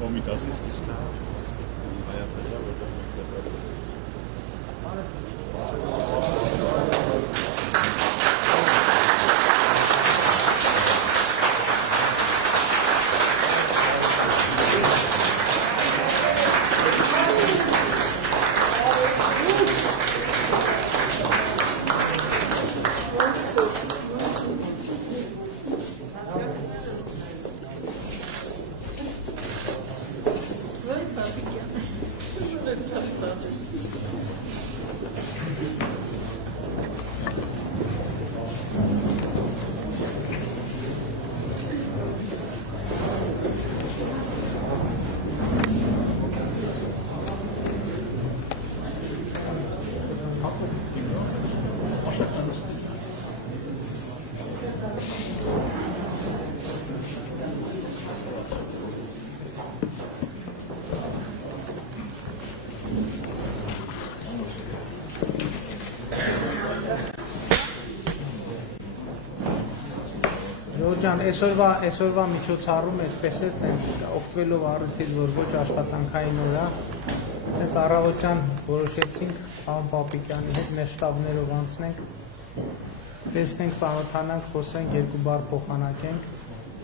Komitasiz kısmı. Ջան, այսօրվա միջոցառումը այսպես է տենց օգտվելով առիթից, որ ոչ աշխատանքային օր է, այդ առավոտյան որոշեցինք պարոն Պապիկյանի հետ մեր շտաբներով անցնենք, տեսնենք, ծանոթանանք, խոսենք, երկու բառ փոխանակենք։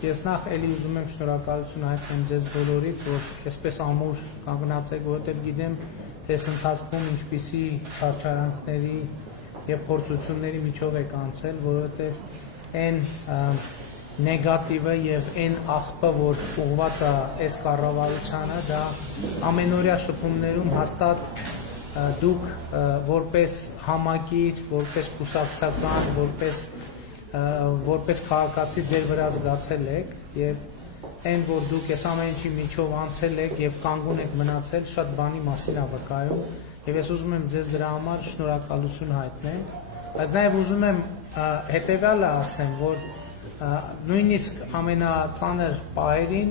Ես նախ էլի ուզում եմ շնորհակալություն հայտնեմ ձեզ բոլորիդ, որ այսպես ամուր կանգնած եք, որովհետև գիտեմ, թե այս ընթացքում ինչպիսի հարցարանքների եւ փորձությունների միջով եք անցել, որովհետև այն նեգատիվը եւ այն աղբը, որ ուղղված է այս կառավարությանը, դա ամենօրյա շփումներում հաստատ դուք որպես համակիր, որպես կուսակցական, որպես քաղաքացի ձեր վրա զգացել եք եւ այն, որ դուք այս ամեն ինչի միջով անցել եք եւ կանգուն եք մնացել, շատ բանի մասին է վկայում եւ ես ուզում եմ ձեզ դրա համար շնորհակալություն հայտնեմ, բայց նաեւ ուզում եմ հետեւյալը ասեմ, որ նույնիսկ ամենածանր պահերին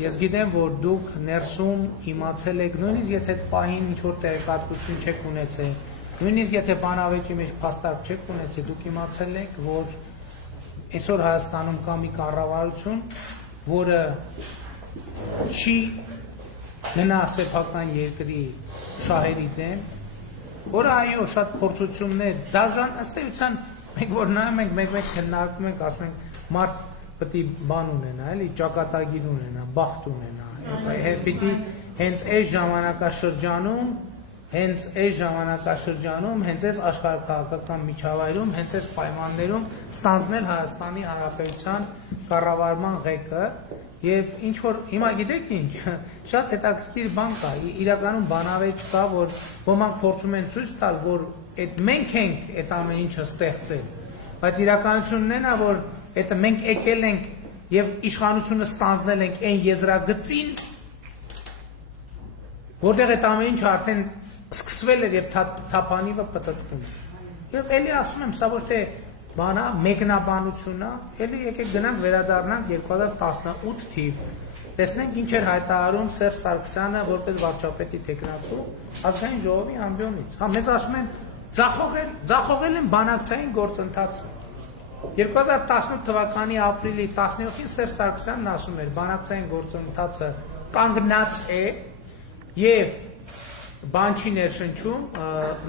ես գիտեմ, որ դուք ներսում իմացել եք, նույնիսկ եթե այդ պահին ինչ-որ տեղեկատվություն չեք ունեցել, նույնիսկ եթե բանավեճի մեջ փաստարկ չեք ունեցել, դուք իմացել եք, որ այսօր Հայաստանում կա մի կառավարություն, որը չի գնա սեփական երկրի շահերի դեմ, որը այո, շատ փորձություններ, դաժան ըստ էության մենք որ նայում ենք, մեկ-մեկ քննարկում ենք, ասում ենք, մարդ պետք է բան ունենա, էլի ճակատագիր ունենա, բախտ ունենա, պիտի հենց այս ժամանակաշրջանում, հենց այս աշխարհաքաղաքական միջավայրում, հենց այս պայմաններում ստանձնել Հայաստանի Հանրապետության կառավարման ղեկը եւ ինչ որ հիմա գիտեք ինչ, շատ հետաքրքիր բան կա, իրականում բանավեճ կա, որ ոմանք փորձում են ցույց տալ, որ այդ մենք ենք այդ ամեն ինչը ստեղծել, բայց իրականությունն այն է, որ այդ մենք եկել ենք եւ իշխանությունը ստանձնել ենք այն եզրագծին, որտեղ այդ ամեն ինչը արդեն սկսվել էր եւ թափանիվը պտտվում։ Եվ էլի ասում եմ, սա ոչ թե բանա մեկնաբանություն է, էլի եկեք գնանք վերադառնանք 2018 թիվ։ Տեսնենք ինչ էր հայտարարում Սերժ Սարգսյանը որպես վարչապետի տեխնատու ազգային ժողովի ամբիոնից։ Հա մեզ ասում են ձախողել են բանակցային գործընթացը։ 2018 թվականի ապրիլի 17-ին Սերժ Սարգսյանն ասում էր բանակցային գործընթացը կանգնած է եւ բան չի ներշնչում,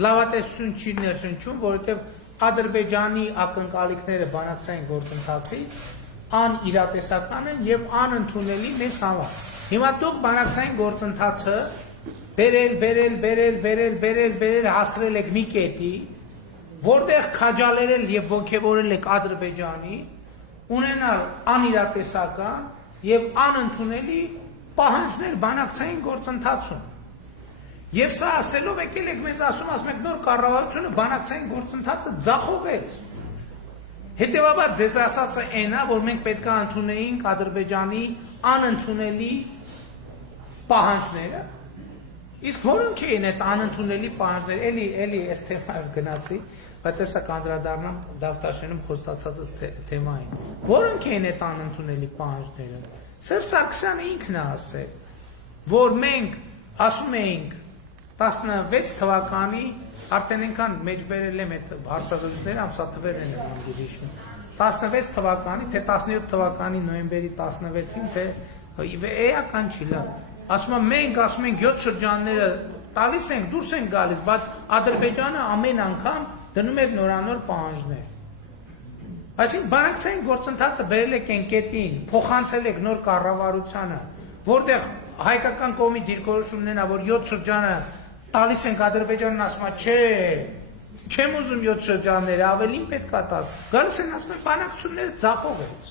լավատեսություն չի ներշնչում, որովհետեւ Ադրբեջանի ակնկալիքները բանակցային գործընթացի անիրատեսական են եւ անընդունելի մեզ համար։ Հիմա դուք բանակցային գործընթացը բերել հասրել եք մի կետի, որտեղ քաջալերել եւ ոգևորել եք Ադրբեջանի, ունենալ անիրատեսական եւ անընդունելի պահանջներ բանակցային գործընթացում։ Եվ սա ասելով եկել եք մեզ ասում եք նոր կառավարությունը բանակցային գործընթացը ձախողեց։ Հետևաբար ձեզ ասածը այն է, որ մենք պետք է ընդունեինք Ադրբեջանի անընդունելի պահանջները։ Իսկ որոնք էին այդ անընդունելի պահանջները, էլի այս թեմայով գնացի, բայց հեսա կանդրադառնամ Դավթաշենում խոստացածս թեմային։ Որոնք էին այդ անընդունելի պահանջները։ Սերժ Սարգսյանը ինքն է ասել, որ մենք ասում էինք 16 թվականի արդեն այնքան մեջբերել եմ այդ հարցազրույցները, ամսաթվեր են գիրիշում։ 16 թվականի, թե 17 թվականի նոյեմբերի 16-ին, թե էական չի լավ։ Ասում եմ մենք, ասում ենք 7 շրջանները տալիս ենք, դուրս ենք գալիս, բայց Ադրբեջանը ամեն անգամ դնում է նորանոր պահանջներ։ Այսինքն բանակցային գործընթացը բերել եք այն կետին, փոխանցել եք նոր կառավարությանը, որտեղ հայկական կողմի դիրքորոշումն է, որ 7 շրջանը տալիս ենք Ադրբեջանին, ասում է, չէ, չեմ ուզում 7 շրջանները, ավելին պետք է տալ։ Գալիս են ասում են բանակցությունները ձախողեց։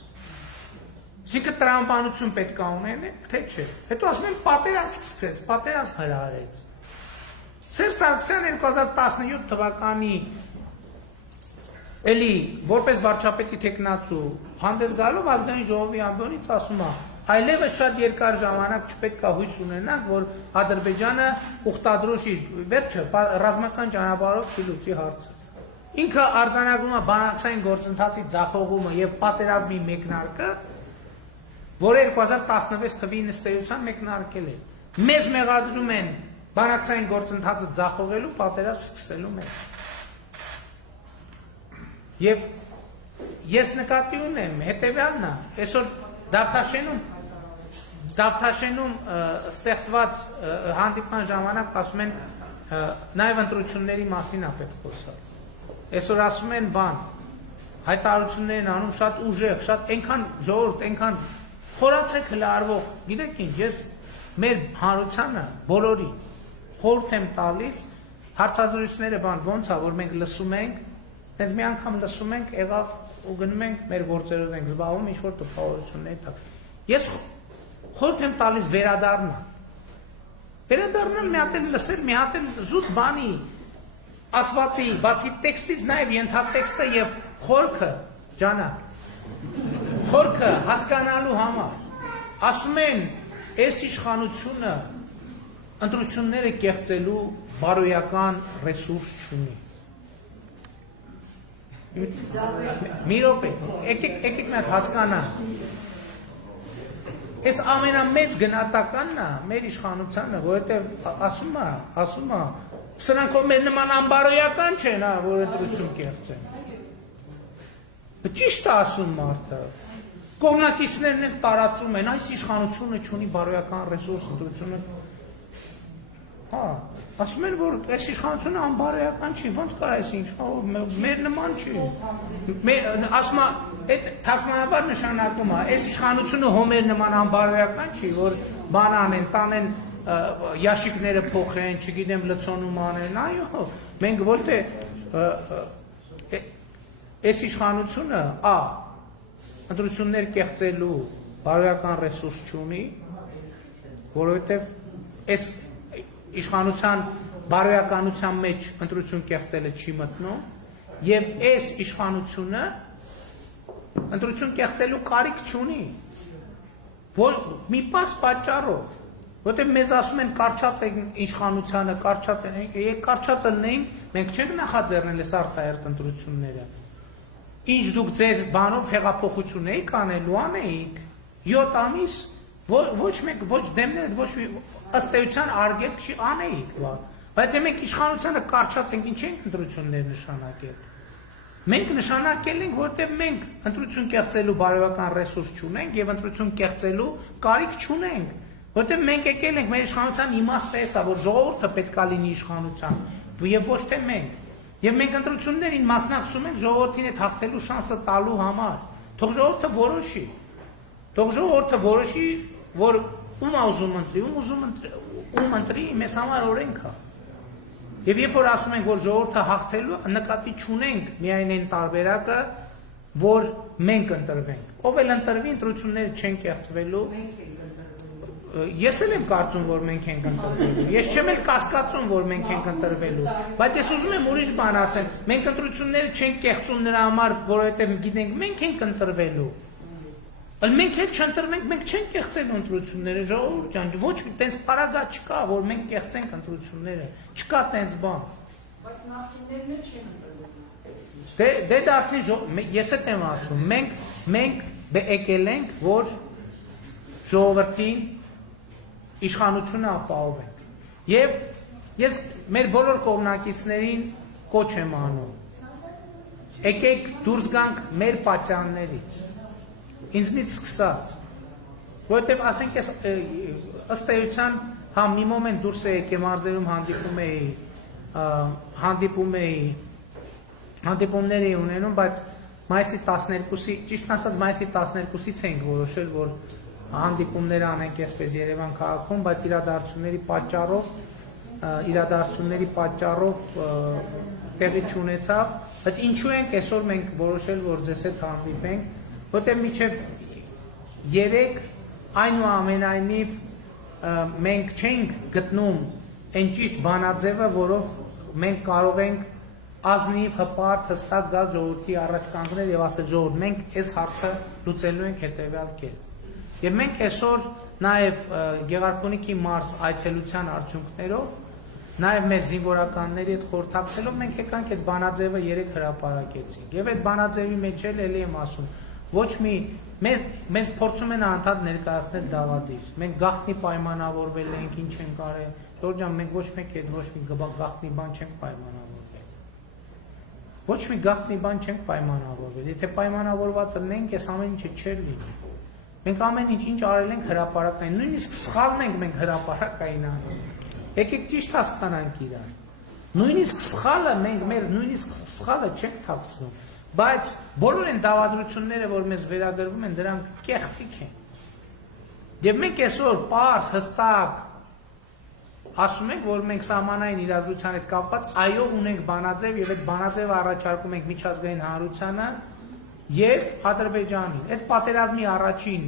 Այսինքն տրամաբանություն պետք է ունենեք, թե չէ։ Հետո ասում են պատերազմ սկսեց, պատերազմ հրահարեց։ Սերժ Սարգսյանը 2017 թվականի էլի որպես վարչապետի տեխնացու հանդես գալով ազգային ժողովի ամբիոնից ասում է, այլևս շատ երկար ժամանակ չպետք է հույս ունենանք, որ Ադրբեջանը ուխտադրոշի վերջը ռազմական ճանապարհով չլուծի հարցը։ Ինքը արձանագրում է բանակցային գործընթացի ձախողումը եւ պատերազմի մեկնարկը, որ 2016 թվականի նստեյության մեկնարկել է։ Մեզ մեղադրում են բանակցային գործընթացը ձախողելու, պատերազմ սկսելու մեջ։ Եվ ես նկատի ունեմ հետևյալն է, այսօր Դավթաշենում ստեղծված հանդիպման ժամանակ ասում են նաև ընտրությունների մասին է պետք խոսալ։ Այսօր ասում են բան, հայտարարություններ են անում շատ ուժեղ, շատ այնքան ժողովուրդ, այնքան խորացեք հլարվող, գիտեք ինչ, ես մեր հանրությանը բոլորի խորհուրդ եմ տալիս, հարցազրույցները բան ոնց է, որ մենք լսում ենք, Մենք մի անգամ լսում ենք, եղավ ու գնում ենք մեր գործերով ենք զբաղվում ինչ-որ տպավորությունների տակ։ Ես խորհուրդ եմ տալիս վերադառնալ։ Վերադառնալ մի հատ էլ լսել, մի հատ էլ զուտ բանի ասվածի, բացի տեքստից նաև ենթատեքստը եւ խորքը, ջանա, խորքը հասկանալու համար։ Ասում են, այս իշխանությունը ընտրությունները կեղծելու բարոյական ռեսուրս չունի։ Մի րոպե, եկեք մի հատ հասկանան։ Այս ամենամեծ գնահատականն է մեր իշխանությանը, որովհետև ասում է, սրանք որ մեր նման անբարոյական չեն, որ ընտրություն կեղծեն։ Ճիշտ է ասում մարդը։ Կողմնակիցներն էլ տարածում են, այս իշխանությունը չունի բարոյական ռեսուրս ընտրությունը։ Հա, ասում են, որ այս իշխանությունը անբարոյական չի, ոնց կար այս իշխանությունը, մեր նման չի։ Ասում է, այդ թարգմանաբար նշանակում է, այս իշխանությունը հոմեր նման անբարոյական չի, որ բան անեն, տանեն ящикները փոխեն, չգիտեմ լցոնում անեն, այո, մենք ոչ թե այս իշխանությունը, ընտրություններ կեղծելու բարոյական ռեսուրս չունի, որովհետև այս իշխանության բարոյականության մեջ ընտրություն կեղծելը չի մտնում եւ այս իշխանությունը ընտրություն կեղծելու կարիք չունի մի պարզ պատճառով որտեղ մեզ ասում են կարճած են իշխանությանը կարճած են եք կարճած ելնեինք մենք չենք նախաձեռնել այս արտահերթ ընտրությունները ինչ դուք ձեր բանով հեղափոխություն եք անելու անեիք 7 ամիս ոչ մեկ ոչ դեմներ ոչ ըստ էության արգելք չի անեիք բայց մենք իշխանությանը կարճած ենք ինչ ենք ընտրություններ նշանակել մենք նշանակել ենք որտեղ մենք ընտրություն կեղծելու բարոյական ռեսուրս չունենք եւ ընտրություն կեղծելու կարիք չունենք որտեղ մենք եկել ենք մեր իշխանության իմաստը էսա որ ժողովուրդը պետքա լինի իշխանության եւ ոչ թե մենք եւ մենք ընտրություններին մասնակցում ենք ժողովրդին այդ հաղթելու շանսը տալու համար թող ժողովուրդը որոշի որ ում ուզում ընտրի ում ընտրի մեզ համար օրենք է եւ երբ որ ասում ենք որ ժողովուրդը հաղթելու նկատի չունենք միայն այն տարբերակը որ մենք ընտրվենք ով էլ ընտրվի ընտրությունները չեն կեղծվելու ես էլ եմ կարծում որ մենք ենք ընտրվելու ես չեմ էլ կասկածում որ մենք ենք ընտրվելու բայց ես ուզում եմ ուրիշ բան ասեմ մենք ընտրությունները չենք կեղծում նրա համար որովհետեւ գիտենք մենք ենք ընտրվելու Ալ մենք էլ չընտրվենք, մենք չենք կեղծել ընտրությունները, ժողովուրդ ջան, ոչ մի տենց պարագա չկա, որ մենք կեղծենք ընտրությունները, չկա տենց բան։ Բայց նախկիններն էլ չեն ընտրվել։ Դե դա արդեն ես էլ եմ ասում, մենք եկել ենք, որ ժողովրդին իշխանությունը ապահովենք։ Եվ ես մեր բոլոր կողմնակիցներին կոչ եմ անում։ եկեք դուրս գանք մեր պատճառներից։ Ինձնից սկսած։ Որովհետև ասենք ես ըստ էության հա մի մոմենտ դուրս եկե մարզերում հանդիպումներ էի ունենում, բայց մայիսի 12-ի, ճիշտ ասած մայիսի 12-ից ենք որոշել, որ հանդիպումներ անենք այսպես Երևան քաղաքում, բայց իրադարձությունների պատճառով տեղի չունեցավ, բայց ինչու ենք այսօր մենք որոշել, որ ձեզ հետ հանդիպենք, որտեղ մինչև 3 այնուամենայնիվ մենք չենք գտնում այն ճիշտ բանաձևը, որով մենք կարող ենք ազնիվ հպարտ հստակ գալ ժողովրդի առաջ կանգնել եւ ասել ժողովուրդ մենք այս հարցը լուծելու ենք հետեւյալ կերպ։ Եվ մենք այսօր նաեւ Գեղարքունիքի մարզ այցելության արդյունքներով նաեւ մեր զինվորականների հետ խորհրդակցելով մենք եկանք այդ բանաձևը 3 հրապարակեցինք։ Եվ այդ բանաձևի մեջ էլ եմ ասում, ոչ մի մեզ փորձում են անդադ ներկայացնել դավադիր։ Մենք գաղտնի պայմանավորվել ենք, ինչ ենք արել։ Ժորժ ջան, մենք ոչ մեկ այդ ոչ մի գաղտնի բան չենք պայմանավորվել։ Ոչ մի գաղտնի բան չենք պայմանավորվել։ Եթե պայմանավորված լինենք, այս ամեն ինչը չէր լինի։ Մենք ամեն ինչ արել ենք հրապարակային, նույնիսկ սխալն ենք մենք հրապարակային անում։ Եկեք ճիշտ հասկանանք իրար։ Նույնիսկ սխալը մենք մեր նույնիսկ սխալը չենք թաքցնում, բայց բոլոր այն դավադրությունները, որ մեզ վերագրվում են, դրանք կեղծիք են։ Եվ մենք այսօր պարզ հստակ ասում ենք, որ մենք սահմանային իրադրության հետ կապված այո ունենք բանաձև եւ այդ բանաձևը առաջարկում ենք միջազգային հանրությանը եւ Ադրբեջանին։ Այդ պատերազմի առաջին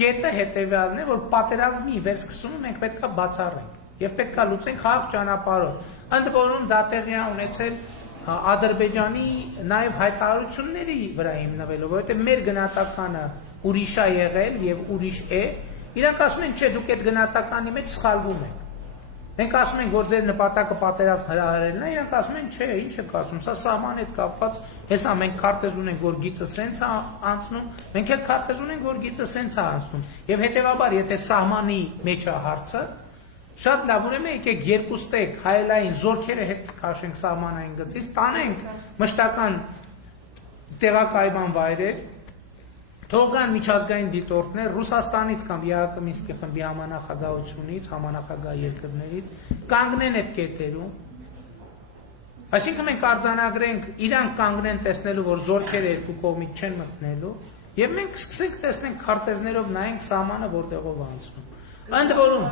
կետը հետեւյալն է, որ պատերազմի վերսկսումը մենք պետքա բացառենք եւ պետքա լուծենք խաղաղ ճանապարհով։ Ընդ որում դա տեղի է ունեցել Ադրբեջանի նաեւ հայտարարությունների վրա հիմնվելով, որովհետեւ մեր գնահատականը ուրիշ է եղել եւ ուրիշ է։ Իրանք ասում են, չէ, դուք այդ գնահատականի մեջ սխալվում եք։ Մենք ասում ենք, որ ձեր նպատակը պատերազմ հրահրելն է, իրանք ասում են, չէ, ինչ եք ասում, սա սահմանի հետ կապված, հեսա մենք քարտեզ ունենք, որ գիծը սենց է անցնում, մենք էլ քարտեզ ունենք, որ գիծը սենց է անցնում։ Եվ հետեւաբար, եթե սահմանի մեջ է հարցը, շատ լավ, ուրեմն եկեք երկուստեք հայելային զորքերը հետ քաշենք սահմանային գծից, տանենք մշտական տեղակայման վայրեր, թողան միջազգային դիտորդներ Ռուսաստանից կամ ԵԱՀԿ Մինսկի խմբի համանախագահությունից, համանախագահ երկրներից կանգնեն այդ կետերում։ Այսինքն մենք արձանագրենք, իրանք կանգնեն տեսնելու, որ զորքերը երկու կողմից չեն մտնելու, եւ մենք սկսենք տեսնենք քարտեզներով նայենք սահմանը որտեղով անցնում։ Ընդ որում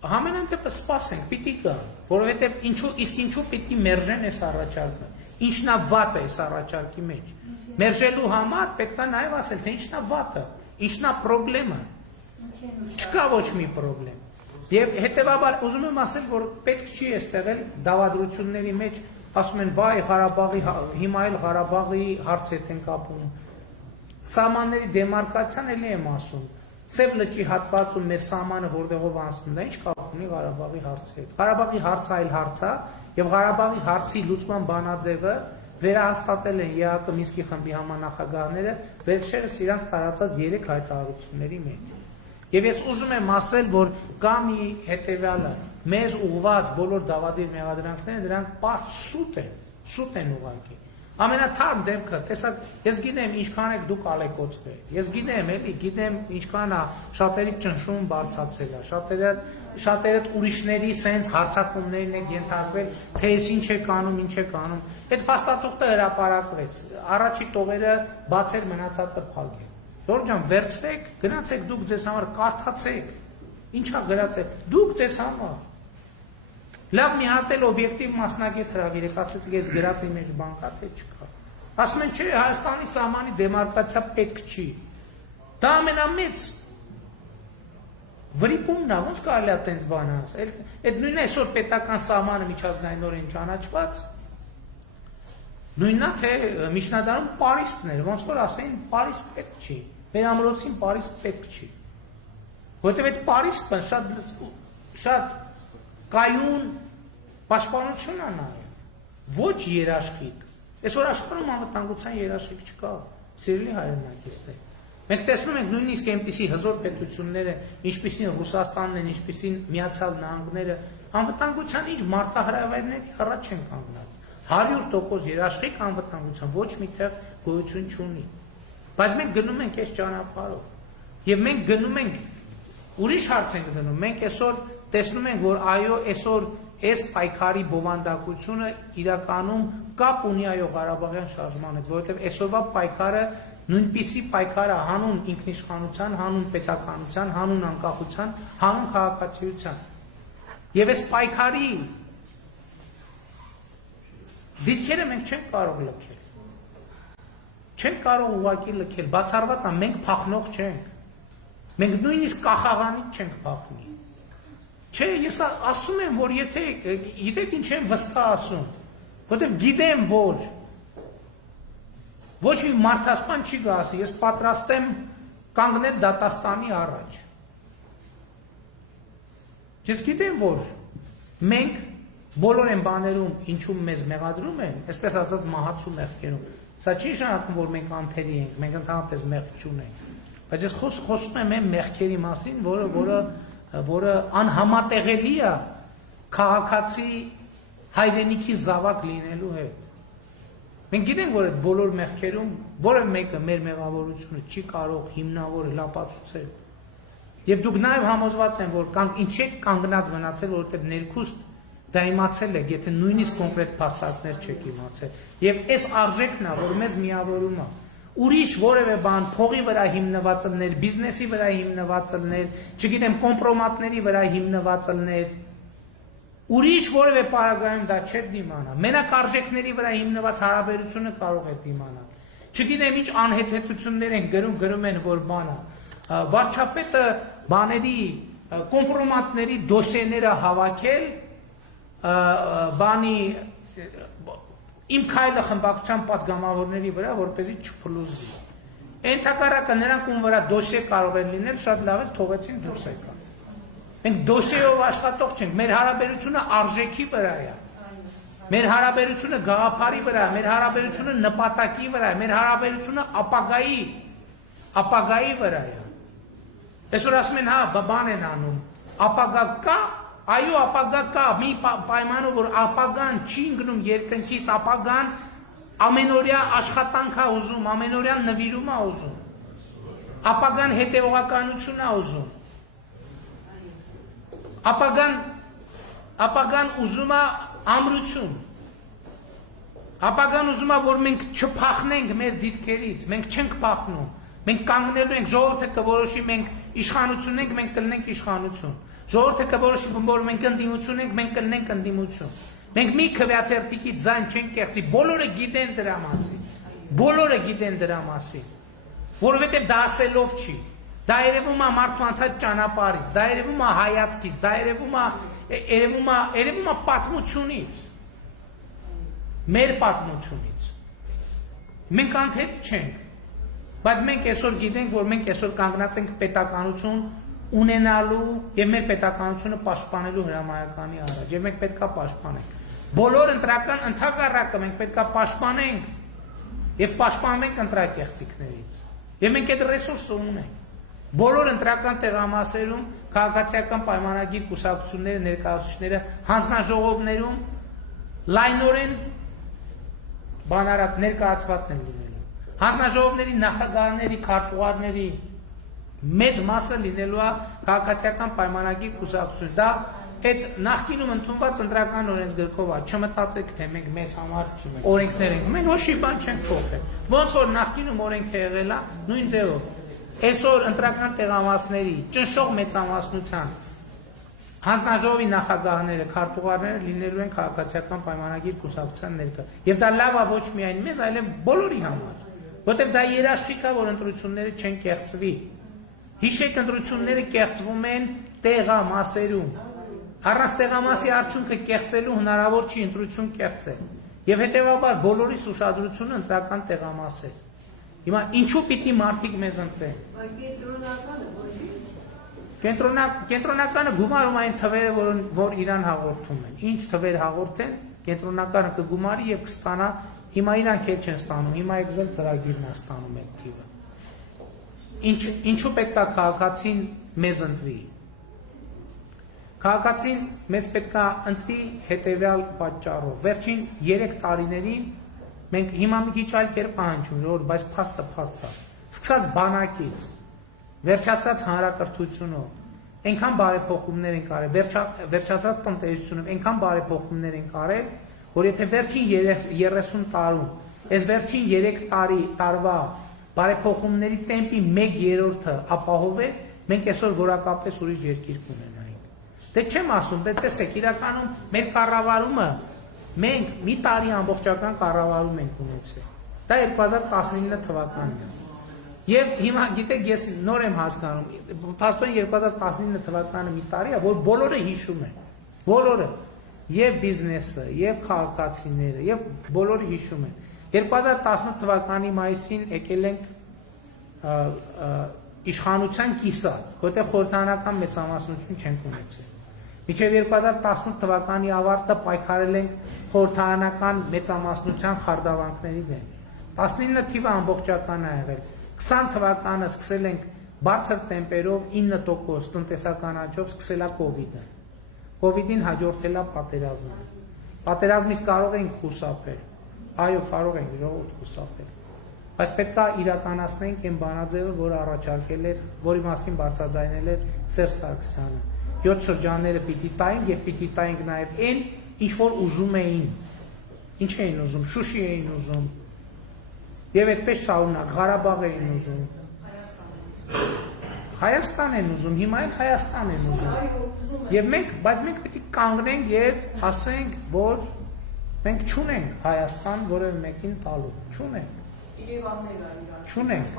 համենայն դեպս սպասենք, պիտի գա, որովհետեւ ինչու պիտի մերժեն այս առաջարկը։ Ինչն է վատը այս առաջարկի մեջ։ Մերժելու համար պետք է նաև ասել, թե ինչն է վատը, ինչն է պրոբլեմը։ Չկա ոչ մի պրոբլեմ։ Եվ հետևաբար ուզում եմ ասել, որ պետք չի այստեղ դավադրությունների մեջ ասում են վայ Ղարաբաղի հիմա էլ Ղարաբաղի հարց են կապում։ Սահմանների դեմարկացիան էլի եմ ասում։ Սև լճի հատվածում մեր սահմանը որտեղով անցնում, դա ինչ կապ ունի Ղարաբաղի հարցի հետ։ Ղարաբաղի հարցը այլ հարց է, եւ Ղարաբաղի հարցի լուծման բանաձևը վերահաստատել են ԵԱՀԿ Մինսկի խմբի համանախագահները վերջերս իրանց տարածած 3 հայտարարությունների մեջ։ Եվ ես ուզում եմ ասել, որ կա մի հետեւյալը, մեզ ուղղված բոլոր դավադիր մեղադրանքները դրանք պարզ սուտ են ուղղակի։ Ամենաթարմ դեպքը, տեսակ, ես գիտեմ ինչքան եք դուք ալեկոծվել, ես գիտեմ էլի, գիտեմ ինչքան է շատերի ճնշում բարձրացել է, շատերը ուրիշների սենց հարցակումներին եք ենթարկվել, թե ես ինչ եք անում, այդ փաստաթուղթը հրապարակվեց, առաջի տողերը բացել մնացածը փակել։ Ժորժ ջան, վերցրեք, գնացեք դուք ձեզ համար կարդացեք, ինչա գրացեք, դուք ձեզ համար։ Լավ մի հատ էլ օբյեկտիվ մասնագետ հրավիրեք, ասեցիք ես գրածի մեջ բան կա, թե չկա։ Ասում են, չէ, Հայաստանի սահմանի դեմարկացիա պետք չի։ Դա ամենամեծ վրիպումն է, ոնց կարելի է տենց բան ասել։ Այդ նույնն է այսօր պետական սահմանը միջազգայինորեն ճանաչված։ Նույնն է, թե միջնադարում Պարիսպն էր, ոնց որ ասեին, Պարիսպ պետք չի։ Մեր ամրոցին Պարիսպ պետք չի։ Որտեւ այդ Պարիսպը շատ կայուն պաշտպանություն է նաև, ոչ երաշխիք։ Այսօր աշխարհում անվտանգության երաշխիք չկա, սիրելի հայրենակիցներ։ Մենք տեսնում ենք նույնիսկ այնպիսի հզոր պետությունները, ինչպիսին Ռուսաստանն են, ինչպիսին Միացյալ Նահանգները, անվտանգության ինչ մարտահրավերների առաջ են կանգնած։ 100% երաշխիք անվտանգության ոչ միտեղ գոյություն չունի։ Բայց մենք գնում ենք այս ճանապարհով։ Եվ մենք գնում ենք ուրիշ հարց ենք դնում։ Մենք այսօր տեսնում ենք, որ այո, այսօր այս պայքարի բովանդակությունը իրականում կապ ունի այո Ղարաբաղյան շարժման հետ, որովհետև այսօրվա պայքարը նույնպիսի պայքար է հանուն ինքնիշխանության, հանուն պետականության, հանուն անկախության, հանուն քաղաքացիության։ Եվ այս պայքարի դիրքերը մենք չենք կարող լքել։ Չենք կարող ուղղակի լքել, բացառված է, մենք փախնող չենք։ Մենք նույնիսկ կախաղանից չենք փախնի։ Չէ, ես ասում եմ, որ եթե գիտեք ինչ եմ վստահ ասում, որտեղ գիտեմ, որ ոչ մի մարդասպան չի գասի, ես պատրաստ եմ կանգնել դատաստանի առաջ։ Ես գիտեմ, որ մենք բոլոր են բաներում, ինչում մեզ մեղադրում են, այսպես ասած մահացու մեղքերում, սա չի նշանակում, որ մենք անթերի ենք, մենք ընդհանրապես մեղք չունենք, բայց ես խոսում եմ այն մեղքերի մասին, որը անհամատեղելի է քաղաքացի հայրենիքի զավակ լինելու հետ։ Մենք գիտենք, որ այդ բոլոր մեղքերում որևէ մեկը մեր մեղավորությունը չի կարող հիմնավորել, ապացուցել։ Եվ դուք նաև համոզված են, որ ինչ եք կանգնած մնացել, որովհետև ներքուստ դա իմացել եք, եթե նույնիսկ կոնկրետ փաստարկներ չեք իմացել։ Եվ այս արժեքն է, որ մեզ միավորում է։ Ուրիշ որևէ բան փողի վրա հիմնված լներ, բիզնեսի վրա հիմնված լներ, չգիտեմ, կոմպրոմատների վրա հիմնված լներ, ուրիշ որևէ պարագայում դա չէ դիմանա։ Մենակ արժեքների վրա հիմնված հարաբերությունը կարող է դիմանալ։ Չգիտեմ ինչ անհեթեթություններ են գրում են, որ բանը վարչապետը բաների կոմպրոմատների դոսիեները հավաքել բանի իմ քայլը խմբակցության պատգամավորների վրա, որպեսզի չփլուզվի։ Ենթակառակը նրանք ում վրա դոսիե կարող են լինել, շատ լավ է թողեցին դուրս եկան։ Մենք դոսիեով աշխատող չենք, մեր հարաբերությունը արժեքի վրա է։ Մեր հարաբերությունը գաղափարի վրա, մեր հարաբերությունը նպատակի վրա է, մեր հարաբերությունը ապագայի վրա է։ Այսօր ասում են, հա, բան են անում, ապագա կա, այո, ապագա կա, մի պայմանով, որ ապագան չի ընկնում երկնքից, ապագան ամենօրյա աշխատանք է ուզում, ամենօրյա նվիրում է ուզում, ապագան հետևողականություն է ուզում, ապագան ուզում է ամրություն, ապագան ուզում է, որ մենք չփախնենք մեր դիրքերից, մենք չենք փախնում, մենք կանգնելու ենք, ժողովուրդը կորոշի, մենք իշխանություն ենք, մենք կլինենք իշխանություն, ժողովուրդը կորոշի, որ մենք ընդդիմություն ենք, մենք կլինենք ընդդիմություն, մենք մի քվեաթերթիկի ձայն չենք կեղծի, բոլորը գիտեն դրա մասին, որովհետև դա ասելով չի, դա երևում է մարդու անցած ճանապարհից, դա երևում է հայացքից, դա երևում է պատմությունից, մեր պատմությունից, մենք անթեթ չենք, բայց մենք այսօր գիտենք, որ մենք այսօր կանգնած ենք պետականություն ունենալու եւ մեր պետականությունը պաշտպանելու հրամայականի առաջ եւ մենք պետքա պաշտպանենք բոլոր ընտրական ընդհակառակը մենք պետքա պաշտպանենք եւ պաշտպանենք ընտրակեղծիքներից եւ մենք այդ ռեսուրսը ունենք բոլոր ընտրական տեղամասերում քաղաքացիական պայմանագիր կուսակցությունները ներկայացուցիչները հանձնաժողովներում լայնորեն բանարակ ներկայացված են լինելու հանձնաժողովների նախագահների քարտուղարների մեծ մասը լինելու է քաղաքացիական պայմանագիր կուսակցություն։ Դա այդ նախկինում ընդունված ընտրական օրենսգրքով է, չմտածեք, թե մենք մեզ համար օրենքներ ենք, մենք ոչ մի բան չենք փոխել։ Ոնց որ նախկինում օրենքը եղել է, նույն ձևով։ Այսօր ընտրական տեղամասների ճնշող մեծամասնության հանձնաժողովի նախագահները, քարտուղարները լինելու են քաղաքացիական պայմանագիր կուսակցության ներկա։ Եվ դա լավ է ոչ միայն մեզ, այլև բոլորի համար, որտեղ դա երաշխիք է, որ ընտրությունները չեն կեղծվի։ Հիշեք, ընտրությունները կեղծվում են տեղամասերում։ Առանց տեղամասի արդյունքը կեղծելու հնարավոր չի ընտրություն կեղծել։ Եվ հետևաբար բոլորիս ուշադրությունը ընտրական տեղամաս է։ Հիմա ինչու պիտի մարդիկ մեզ ընտրեն։ Կենտրոնականը գումարում այն թվերը, որ իրան հաղորդում են։ Ինչ թվեր հաղորդեն, կենտրոնականը կգումարի եւ կստանա, հիմա իրանք էլ չեն ստանում, հիմա Excel ծրագիրն է ստանում այդ թիվը։ Ինչու պետք է քաղաքացին մեզ ընտրի։ Քաղաքացին մեզ պետք է ընտրի հետևյալ պատճառով։ Վերջին 3 տարիներին մենք հիմա մի քիչ այլ կերպ պահանջում, ժողովուրդ, բայց փաստը փաստ է։ Սկսած բանակից, վերջացած հանրակրթությունով, այնքան բարեփոխումներ են կարել, վերջացած տնտեսությունով, այնքան բարեփոխումներ են կարել, որ եթե վերջին 30 տարում, այս վերջին 3 տարվա բարեփոխումների տեմպի 1/3-ը ապահովեք, մենք այսօր որակապես ուրիշ երկիր կունենայինք։ Դե չեմ ասում, դե տեսեք, իրականում մեր կառավարումը մենք մի տարի ամբողջական կառավարում ենք ունեցել։ Դա 2019 թվականն է։ Եվ հիմա գիտեք, ես նոր եմ հասկանում, փաստորեն 2019 թվականը մի տարի է, որ բոլորը հիշում են։ Բոլորը, եւ բիզնեսը, եւ քաղաքացիները, եւ բոլորը հիշում են։ 2018 թվականի մայիսին եկել ենք իշխանության կիսատ, որտեղ խորհրդարանական մեծամասնություն չենք ունեցել։ Մինչև 2018 թվականի ավարտը պայքարել ենք խորհրդարանական մեծամասնության խարդավանքների դեմ։ 19 թիվը ամբողջական է եղել։ 20 թվականը սկսել ենք բարձր տեմպերով 9% տնտեսական աճով սկսել է կոവിഡ്ը։ Կոവിഡ്ին հաջորդել է պատերազմը։ Պատերազմից կարող ենք խուսափել։ Այո, կարող ենք ժողովուրդ խուսափել։ Բայց պետք է իրականացնենք այն բանաձևը, որը առաջարկել էր, որի մասին բարձրաձայնել էր Սերժ Սարգսյանը։ 7 շրջանները պիտի տայինք եւ պիտի տայինք նաեւ այն, ինչ որ ուզում էին։ Ինչ էին ուզում, Շուշի էին ուզում։ Եվ այդպես շարունակ, Ղարաբաղ էին ուզում։ Հայաստան են ուզում, հիմա էլ Հայաստան են ուզում։ Եվ բայց մենք պետք է կանգնենք եւ ասենք, որ մենք չունենք Հայաստան որևէ մեկին տալու, չունենք։ Չունենք։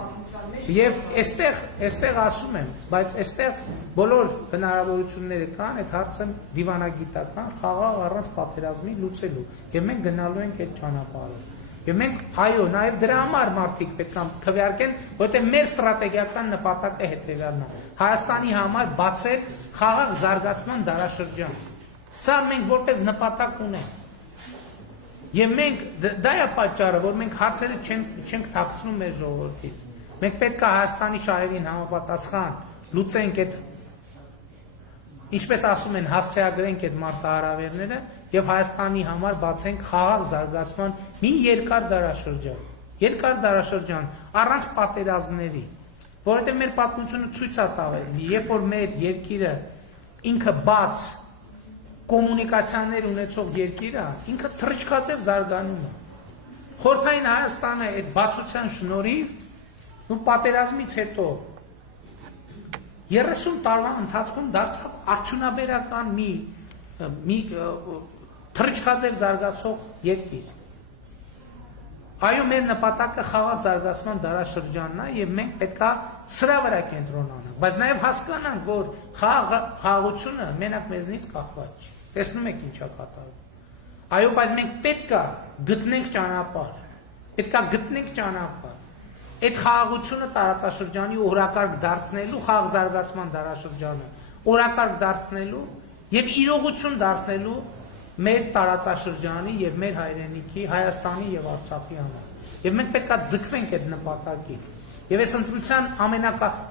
Եվ այստեղ ասում եմ, բայց այստեղ բոլոր հնարավորությունները կան, այդ հարցը դիվանագիտական, խաղաղ առանց պատերազմի լուծելու։ Եվ մենք գնալու ենք այդ ճանապարհը։ Եվ մենք, այո, նաև դրա համար մարդիկ պետք է քվեարկեն, որտեղ մեր ստրատեգիական նպատակը հետևյալն է։ Հայաստանի համար բացել խաղաղ զարգացման դարաշրջան։ Սա մենք որպես նպատակ ունենք։ Եվ մենք դա է պատճառը, որ մենք հարցերը չենք թաքցնում մեր ժողովրդից։ Մենք պետք է Հայաստանի շահերին համապատասխան լուծենք այդ, ինչպես ասում են, հասցեագրենք այդ մարտահրավերները եւ Հայաստանի համար բացենք խաղաղ զարգացման մի երկար դարաշրջան առանց պատերազմների, որովհետեւ մեր պատմությունը ցույց է տալի, երբ որ մեր երկիրը ինքը բաց կոմունիկացիաներ ունեցող երկիր է, ինքը թռիչքաձև զարգանում է։ Խորհրդային Հայաստանը այդ բացության շնորհիվ ու պատերազմից հետո 30 տարվա ընթացքում դարձավ արդյունաբերական մի թռիչքաձև զարգացող երկիր։ Այո, մեր նպատակը խաղաղ զարգացման դարաշրջանն է եւ մենք պետք է սրա վրա կենտրոնանանք, բայց նաեւ հասկանանք, որ խաղաղությունը մենակ մեզնից կախված չի։ Տեսնում եք ինչա կատարվում։ Այո, բայց մենք պետք է գտնենք ճանապարհ։ Պետք է գտնենք ճանապարհ։ Այդ խաղաղությունը տարածաշրջանի օրակարգ դարձնելու, խաղաղ զարգացման դարաշրջանը օրակարգ դարձնելու եւ իրողություն դարձնելու մեր տարածաշրջանի եւ մեր հայրենիքի, Հայաստանի եւ Արցախի համար։ Եվ մենք պետք է ձգվենք այդ նպատակին։ Եվ այս ընտրության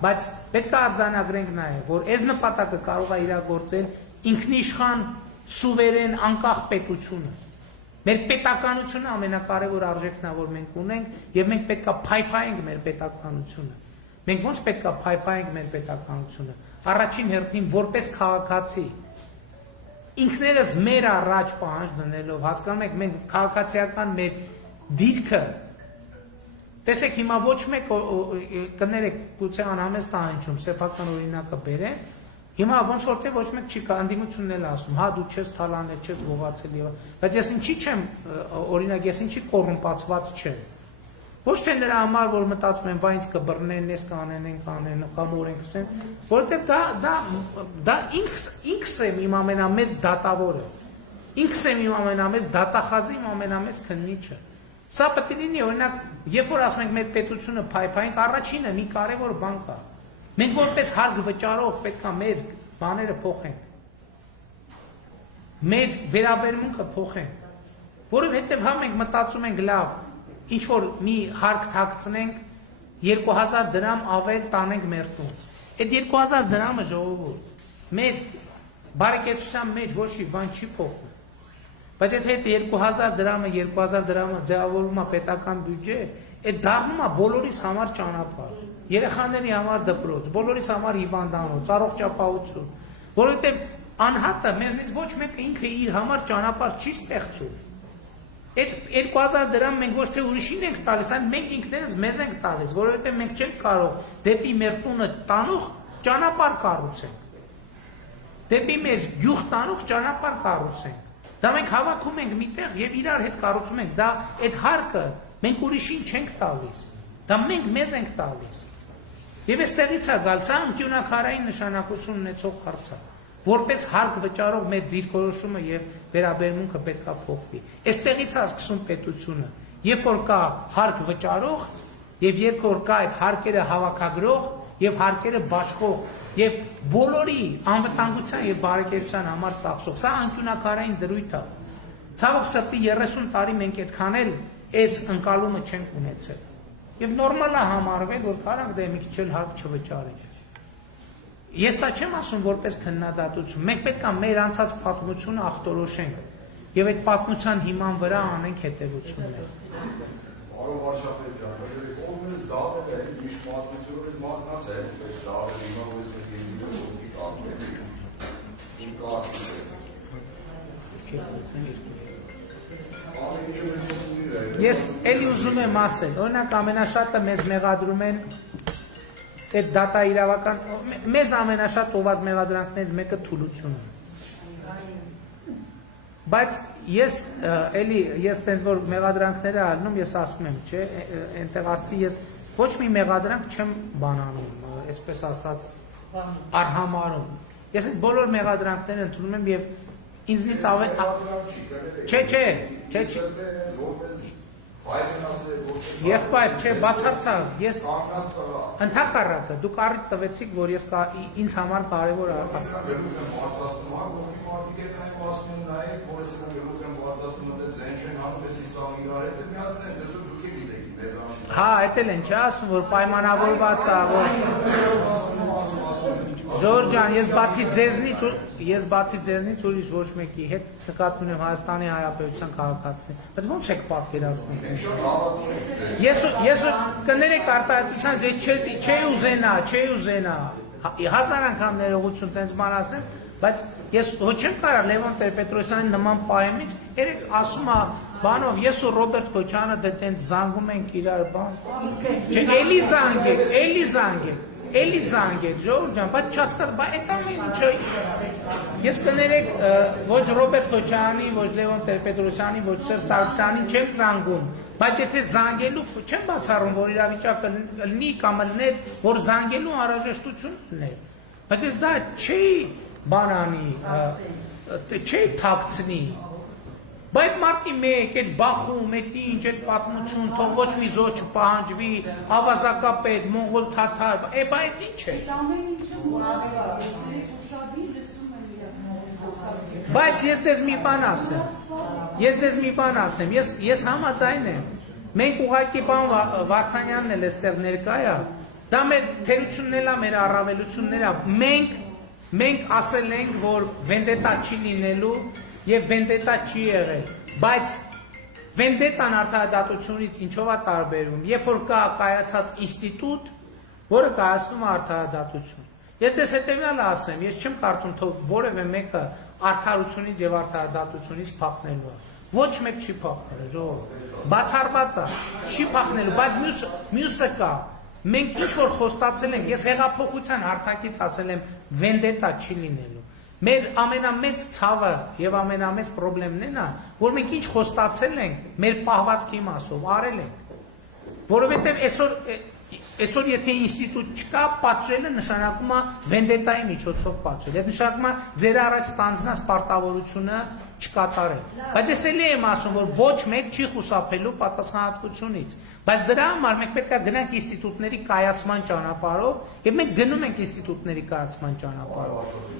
բայց պետք է արձանագրենք նաեւ, որ այս նպատակը կարող է իրագործել ինքնիշխան, սուվերեն, անկախ պետությունը։ Մեր պետականությունը ամենակարևոր արժեքն է, որ մենք ունենք, եւ մենք պետք է փայփայենք մեր պետականությունը։ Մենք ոնց պետք է փայփայենք մեր պետականությունը։ Առաջին հերթին որպես քաղաքացի ինքներս մեր առաջ պահանջ դնելով, հասկանում եք, մենք քաղաքացիական մեր դիրքը, տեսեք հիմա ոչ մեկ կներեք, գուցե անհամեստ անհնչում, սեփական օրինակը բերեմ, հիմա ոնց որ թե ոչ մեկ չի կա, ընդդիմությունն էլ ասում, հա դու չես թալանել, չես գողացել եւ, բայց ես ինչի չեմ, օրինակ ես ինչի կոռումպացված չեմ։ Ոչ թե նրա համար, որ մտածում են, վայ ինձ կբռնեն, ես կանեն, կամ օրենք ասեն, որովհետև դա ինքս եմ իմ ամենամեծ դատավորը, ինքս եմ իմ ամենամեծ դատախազի, իմ ամենամեծ քննիչը։ Սա պետք է լինի, օրինակ, երբ որ ասում ենք մեր պետությունը փայփայենք, առաջինը մի կարևոր բան կա։ Մենք որպես հարկ վճարող պետք է մեր բաները փոխենք։ Մեր վերաբերմունքը փոխենք, որովհետև հա մենք մտածում ենք լավ, ինչ որ մի հարկ թաքցնենք, 2000 դրամ ավել տանենք մեր տուն։ Այդ 2000 դրամը ժողովուրդ, մեր բարեկեցության մեջ ոչ մի բան չի փոխում։ Բայց եթե 2000 դրամը ձևավորվում է պետական բյուջե, այդ դառնում է բոլորիս համար ճանապարհ, երեխաների համար դպրոց, բոլորիս համար հիվանդանոց, առողջապահություն, որովհետև անհատը մեզնից ոչ մեկը ինքը իր համար ճանապարհ չի ստեղծում։ Այդ 2000 դրամ մենք ոչ թե ուրիշին ենք տալիս, այլ մենք ինքներս մեզ ենք տալիս, որովհետև մենք չենք կարող դեպի մեր տունը տանող ճանապարհ կառուցենք։ Դեպի մեր գյուղ տանող ճանապարհ կառուցենք։ Դա մենք հավաքում ենք միտեղ եւ իրար հետ կառուցում ենք։ Դա այդ հարկը մենք ուրիշին չենք տալիս։ Դա մենք մեզ ենք տալիս։ Եվ այստեղից է գալ, սա անկյունակարային նշանակություն ունեցող հարց է։ Որպես հարկ վճարող մեր դիրքորոշումը եւ վերաբերմունքը պետք է փոխվի։ Այստեղից է սկսում պետությունը։ Երբ որ կա հարկ վճարող եւ երբ որ կա այդ հարկերը հավաքագրող եւ հարկերը բաշխող եւ բոլորի անվտանգության եւ բարեկեցության համար ծախսող, սա անկյունակարային դրույթ է։ Ցավոք սրտի 30 տարի մենք այդքան էլ այս ընկալումը չենք ունեցել։ Եվ նորմալ է համարվել, որ կարանք դե մի քիչ էլ հարկ չվճարի։ Ես սա չեմ ասում որպես քննադատություն, մենք պետք է մեր անցած պատմությունը ախտորոշենք եւ այդ պատմության հիման վրա անենք հետեւություններ։ Պարոն վարչապետ ջան, ով դավեր է միշտ պատմությունով այդ մատնացել, այս դավերը հիմա ո՞ս պետք է լինի, ո՞քի կարգը։ Իմ կարգը։ Ես էլի ուզում եմ ասել, օրինակ ամենաշատը մեզ մեղադրում են այդ դատա իրավական, մեզ ամենաշատ տոված մեղադրանքներից մեկը թուլությունն է։ Բայց ես տենց որ մեղադրանքները ալնում, ես ասում եմ, չէ, այնտեղ ասի ես ոչ մի մեղադրանք չեմ բանանում, այսպես ասած արհամարում։ Ես այդ բոլոր մեղադրանքները ընդունում եմ եւ ինձնից Եղբայր, չէ, բացարձակ, ես ընդհակառակը, դուք առիթ տվեցիք, որ ես ինձ համար կարևոր Հա, այդ էլ են, չէ, ասում, որ պայմանավորված է, որ Ժորժ ջան, ես բացի ձեզնից ուրիշ ոչ մեկի հետ նկատի ունեմ Հայաստանի Հանրապետության քաղաքացիներին, բայց ո՞նց եք պատկերացնում։ Ես կներեք արտահայտության չէի ուզենա, հազար անգամ ներողություն տենց բան ասեմ, բայց ես ոչ չեմ կարող Լևոն Տեր-Պետրոսյանի նման պայմից, երեք ասում է բանով, ես ու Ռոբերտ Քոչյանը դե տենց զանգում ենք իրար բան, չէ, էլի զանգեք, Ժողովուրդ ջան, բայց չհասկաց, բայց այդ ամեն ինչը ես կներեք ոչ Ռոբերտ Քոչյանի, ոչ Լևոն Տեր-Պետրոսյանի, ոչ Սերժ Սարգսյանին չեմ զանգում, բայց եթե զանգելու չեմ բացառում, որ իրավիճակը լինի կամ լիներ, որ զանգելու անհրաժեշտություն լիներ, բայց ես դա չի բանանի, չի թաքցնի, բայց մարտի մեկ, այդ բախում, այդ ինչ, այդ պատմություն, թող ոչ մի զոհ չպահանջվի, ավազակապետ, մոնղոլ թաթար, այդ ինչ է։ Բայց ես ձեզ մի բան ասեմ, ես համաձայն եմ, մենք ուղղակի բան Վարդանյանն էլ էստեղ ներկա է, դա մեր թերությունն է, մեր առավելությունն է, մենք ասել ենք, որ վենդետա չի լինելու եւ վենդետա չի եղել, բայց վենդետան արտահայտությունից ինչով է տարբերվում, երբ որ կա կայացած ինստիտուտ, որը կայացնում է արտահայտություն։ Ես ձեզ հետեւյալը ասեմ, ես չեմ կարծում, թող որևէ մեկը արդարությունից եւ արտահայտությունից փախնելու է։ Ոչ մեկ չի փախնելու, ժողովուրդ։ Բացառված է, չի փախնելու, բայց մյուսը կա։ Մենք ինչ որ խոստացել ենք, ես հեղափոխության հարթակից ասել եմ, վենդետա չի լինելու։ Մեր ամենամեծ ցավը եւ ամենամեծ խնդիրն է նա, որ մենք ինչ խոստացել ենք, մեր պահվածքի մասով արել ենք։ Որովհետեւ այսօր եթե ինստիտուտ չկա, պատժելը նշանակում է վենդետայի միջոցով պատժել։ Այդ նշանակում է ձեր առաջ ստանձնած պարտավորությունը չկատարել։ Բայց ես էլի եմ ասում, որ ոչ մեկ չի խուսափելու պատասխանատվությունից։ Բայց դրա համար մենք պետք է գնանք ինստիտուտների կայացման ճանապարհով, եւ մենք գնում ենք ինստիտուտների կայացման ճանապարհով։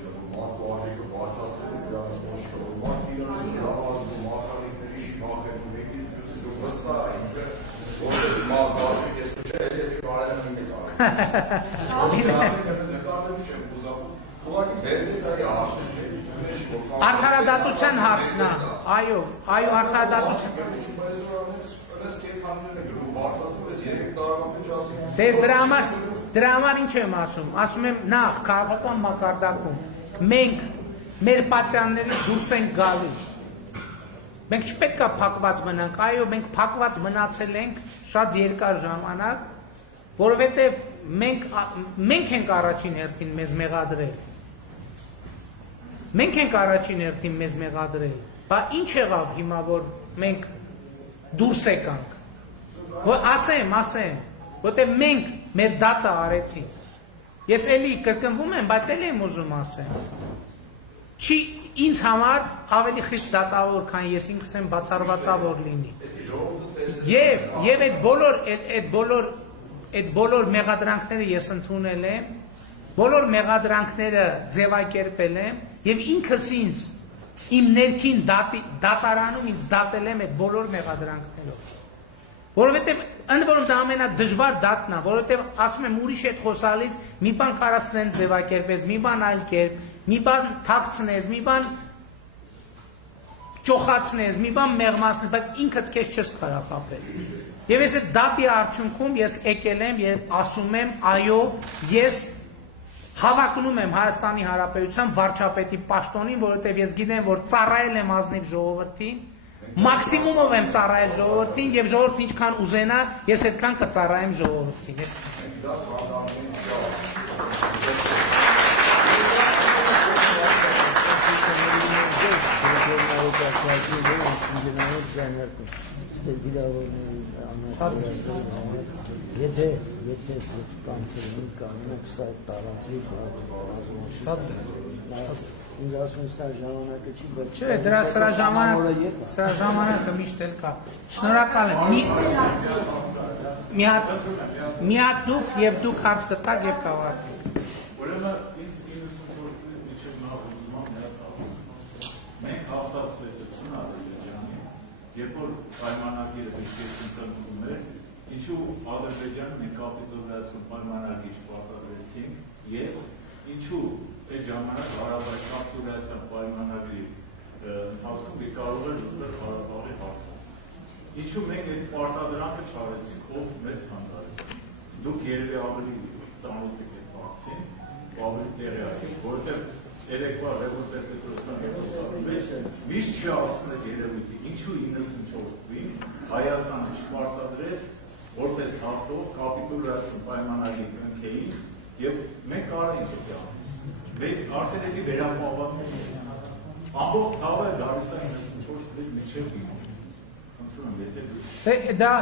Արդարադատության հարցն է, այո, արդարադատություն։ Դրա համար ինչ եմ ասում եմ նախ քաղաքական մակարդակում մենք մեր պատյաններից դուրս ենք գալիս։ Մենք չպետք է փակված մնանք, այո, մենք փակված մնացել ենք շատ երկար ժամանակ, որովհետև մենք ենք առաջին հերթին մեզ մեղադրել։ Մենք ենք առաջին հերթին մեզ մեղադրել։ Բա ինչ եղավ հիմա, որ մենք դուրս եկանք։ Ասեմ, որտեղ մենք մեր դատը արեցինք։ Ես էլի կրկնվում եմ, բայց էլի եմ ուզում ասեմ։ Չի ինձ համար ավելի խիստ դատավոր, քան ես ինքս եմ բացառվածավոր լինի։ Եվ այդ բոլոր մեղադրանքները ես ընդունել եմ, բոլոր մեղադրանքները ձևակերպել եմ եւ ինքս ինձ իմ ներքին դատարանում ինձ դատել եմ այդ բոլոր մեղադրանքներով։ Որովհետեւ ընդ որում դա ամենադժվար դատն է, որովհետեւ ասում եմ ուրիշ հետ խոսալիս մի բան կարաս ցեն ձևակերպես, մի բան այլ կերպ, մի բան թաքցնես, մի բան ճոխացնես, մի բան մեղմացնես, բայց ինքդ քեզ չես կարապապել։ Եվ ես այդ դատի արդյունքում ես եկել եմ եւ ասում եմ, այո, ես հավակնում եմ Հայաստանի Հանրապետության վարչապետի պաշտոնին, որովհետև ես գիտեմ, որ ծառայել եմ ազնիվ ժողովրդին, մաքսիմումով եմ ծառայել ժողովրդին եւ ժողովուրդը ինչքան ուզենա, ես այդքան կծառայեմ ժողովրդին։ Եթե կանցերին կանոնը կսայ տարածի ինձ ասում ես տար ժամանակը չի, բայց չէ, դրա սրա ժամանակը միշտ էլ կա։ Շնորհակալ եմ։ Մի հատ դուք եւ դուք հարց կտաք եւ կավարտեք։ Ուրեմն ինձ 94-ից մինչև նա ուզում եմ ներկայացնել։ Մենք հաղթած պետություն Ադրբեջանի, երբ որ պայմանագիրը ընդունվում էր, ինչու Ադրբեջանը մենք կապիտուլյացիոն պայմանագիր պարտադրեցինք եւ ինչու այդ ժամանակ Ղարաբաղի կապիտուլյացիոն պայմանագրի ընթացքում դե կարող էր լուծվել Ղարաբաղի հարցը։ Ինչու մենք այդ պարտադրանքը չարեցինք, ով մեզ հանդարեց։ Դուք երևի ավելի ծանոթ եք այդ հարցին, ավելի տեղյակ եք, որովհետեւ երեկվա Ռևոլ Պետրոսյան միշտ չի ասում այդ երևույթը, ինչու 94 թվականին Հայաստանը չպարտադրեց որպես հաղթող կապիտուլյացիոն պայմանագրի կնքեին եւ մենք կարողանք դա անել։ Մենք արդեն էլի վերապահված ենք։ Ամբողջ ցավը գալիս է 94 թվականից մինչև հիմա։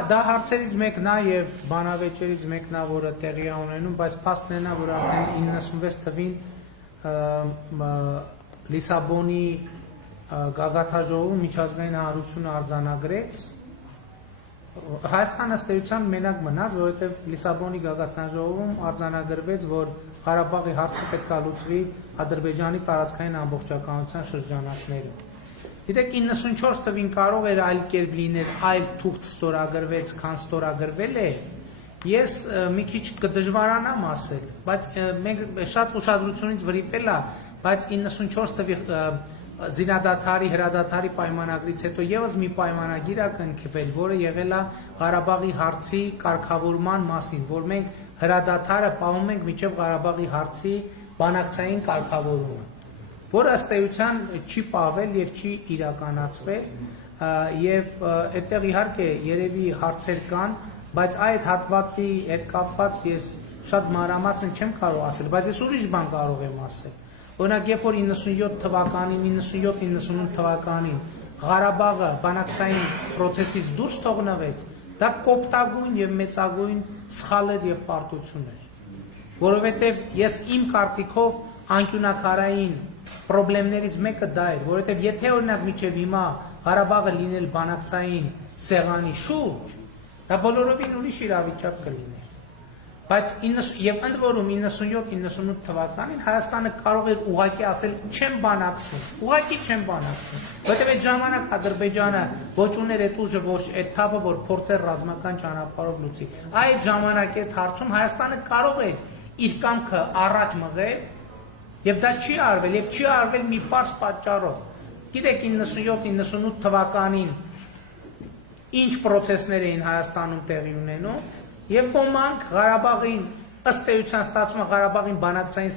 Դա հարցերից մեկն է եւ բանավեճերից մեկն է, որը տեղի է ունենում, բայց փաստն է, որ արդեն 96 թվականին Լիսաբոնի գագաթաժողովում միջազգային հանրությունը արձանագրեց Հայաստանը ըստ էության մենակ մնաց, որովհետև Լիսաբոնի գագաթնաժողովում արձանագրվեց, որ Ղարաբաղի հարցը պետք է լուծվի Ադրբեջանի տարածքային ամբողջականության շրջանակներում։ Գիտեք, 94 թվին կարող էր այլ կերպ լինել, այլ թուղթ ստորագրվեց, քան ստորագրվել է։ Ես մի քիչ կդժվարանամ ասել, բայց մենք շատ ուշադրությունից վրիպել է, բայց 94 թվի զինադադարի հրադադարի պայմանագրից հետո եւս մի պայմանագիր է կնքվել, որը եղել է Ղարաբաղի հարցի կարգավորման մասին, որ մենք հրադադարը պահում ենք մինչև Ղարաբաղի հարցի բանակցային կարգավորումը, որը ըստ էության չի պահվել եւ չի իրականացվել, եւ այդտեղ իհարկե երևի հարցեր կան, բայց այդ հատվածի հետ կապված ես շատ մանրամասն չեմ կարող ասել, բայց ես ուրիշ բան կարող եմ ասել։ Օրինակ, երբ որ 97 թվականին, 97-98 թվականին Ղարաբաղը բանակցային process-ից դուրս թողնվեց, դա կոպտագույն եւ մեծագույն սխալ էր եւ պարտություն էր, որովհետեւ ես իմ կարծիքով անկյունակարային խնդիրներից մեկը դա էր, որովհետեւ եթե օրինակ միջև հիմա Ղարաբաղը լինել բանակցային սեղանի շուրջ, դա բոլորովին ուրիշ իրավիճակ կլիներ։ Բայց եւ ընդ որում 97-98 թվականին Հայաստանը կարող էր ուղղակի ասել չեմ բանակցում, ուղղակի չեմ բանակցում, որտեղ այդ ժամանակ Ադրբեջանը ոչ ուներ այդ ուժը, ոչ այդ թափը, որ փորձեր ռազմական ճանապարհով լուծի։ Այդ ժամանակ այդ հարցում Հայաստանը կարող էր իր կամքը առաջ մղել Եվ դա չի արվել, եւ չի արվել մի պարզ պատճառով։ Գիտեք 97-98 թվականին ինչ process-ներ էին Հայաստանում տեղի ունենում, եւ ոմանք Ղարաբաղին ըստ էության ստացվում է Ղարաբաղին բանակցային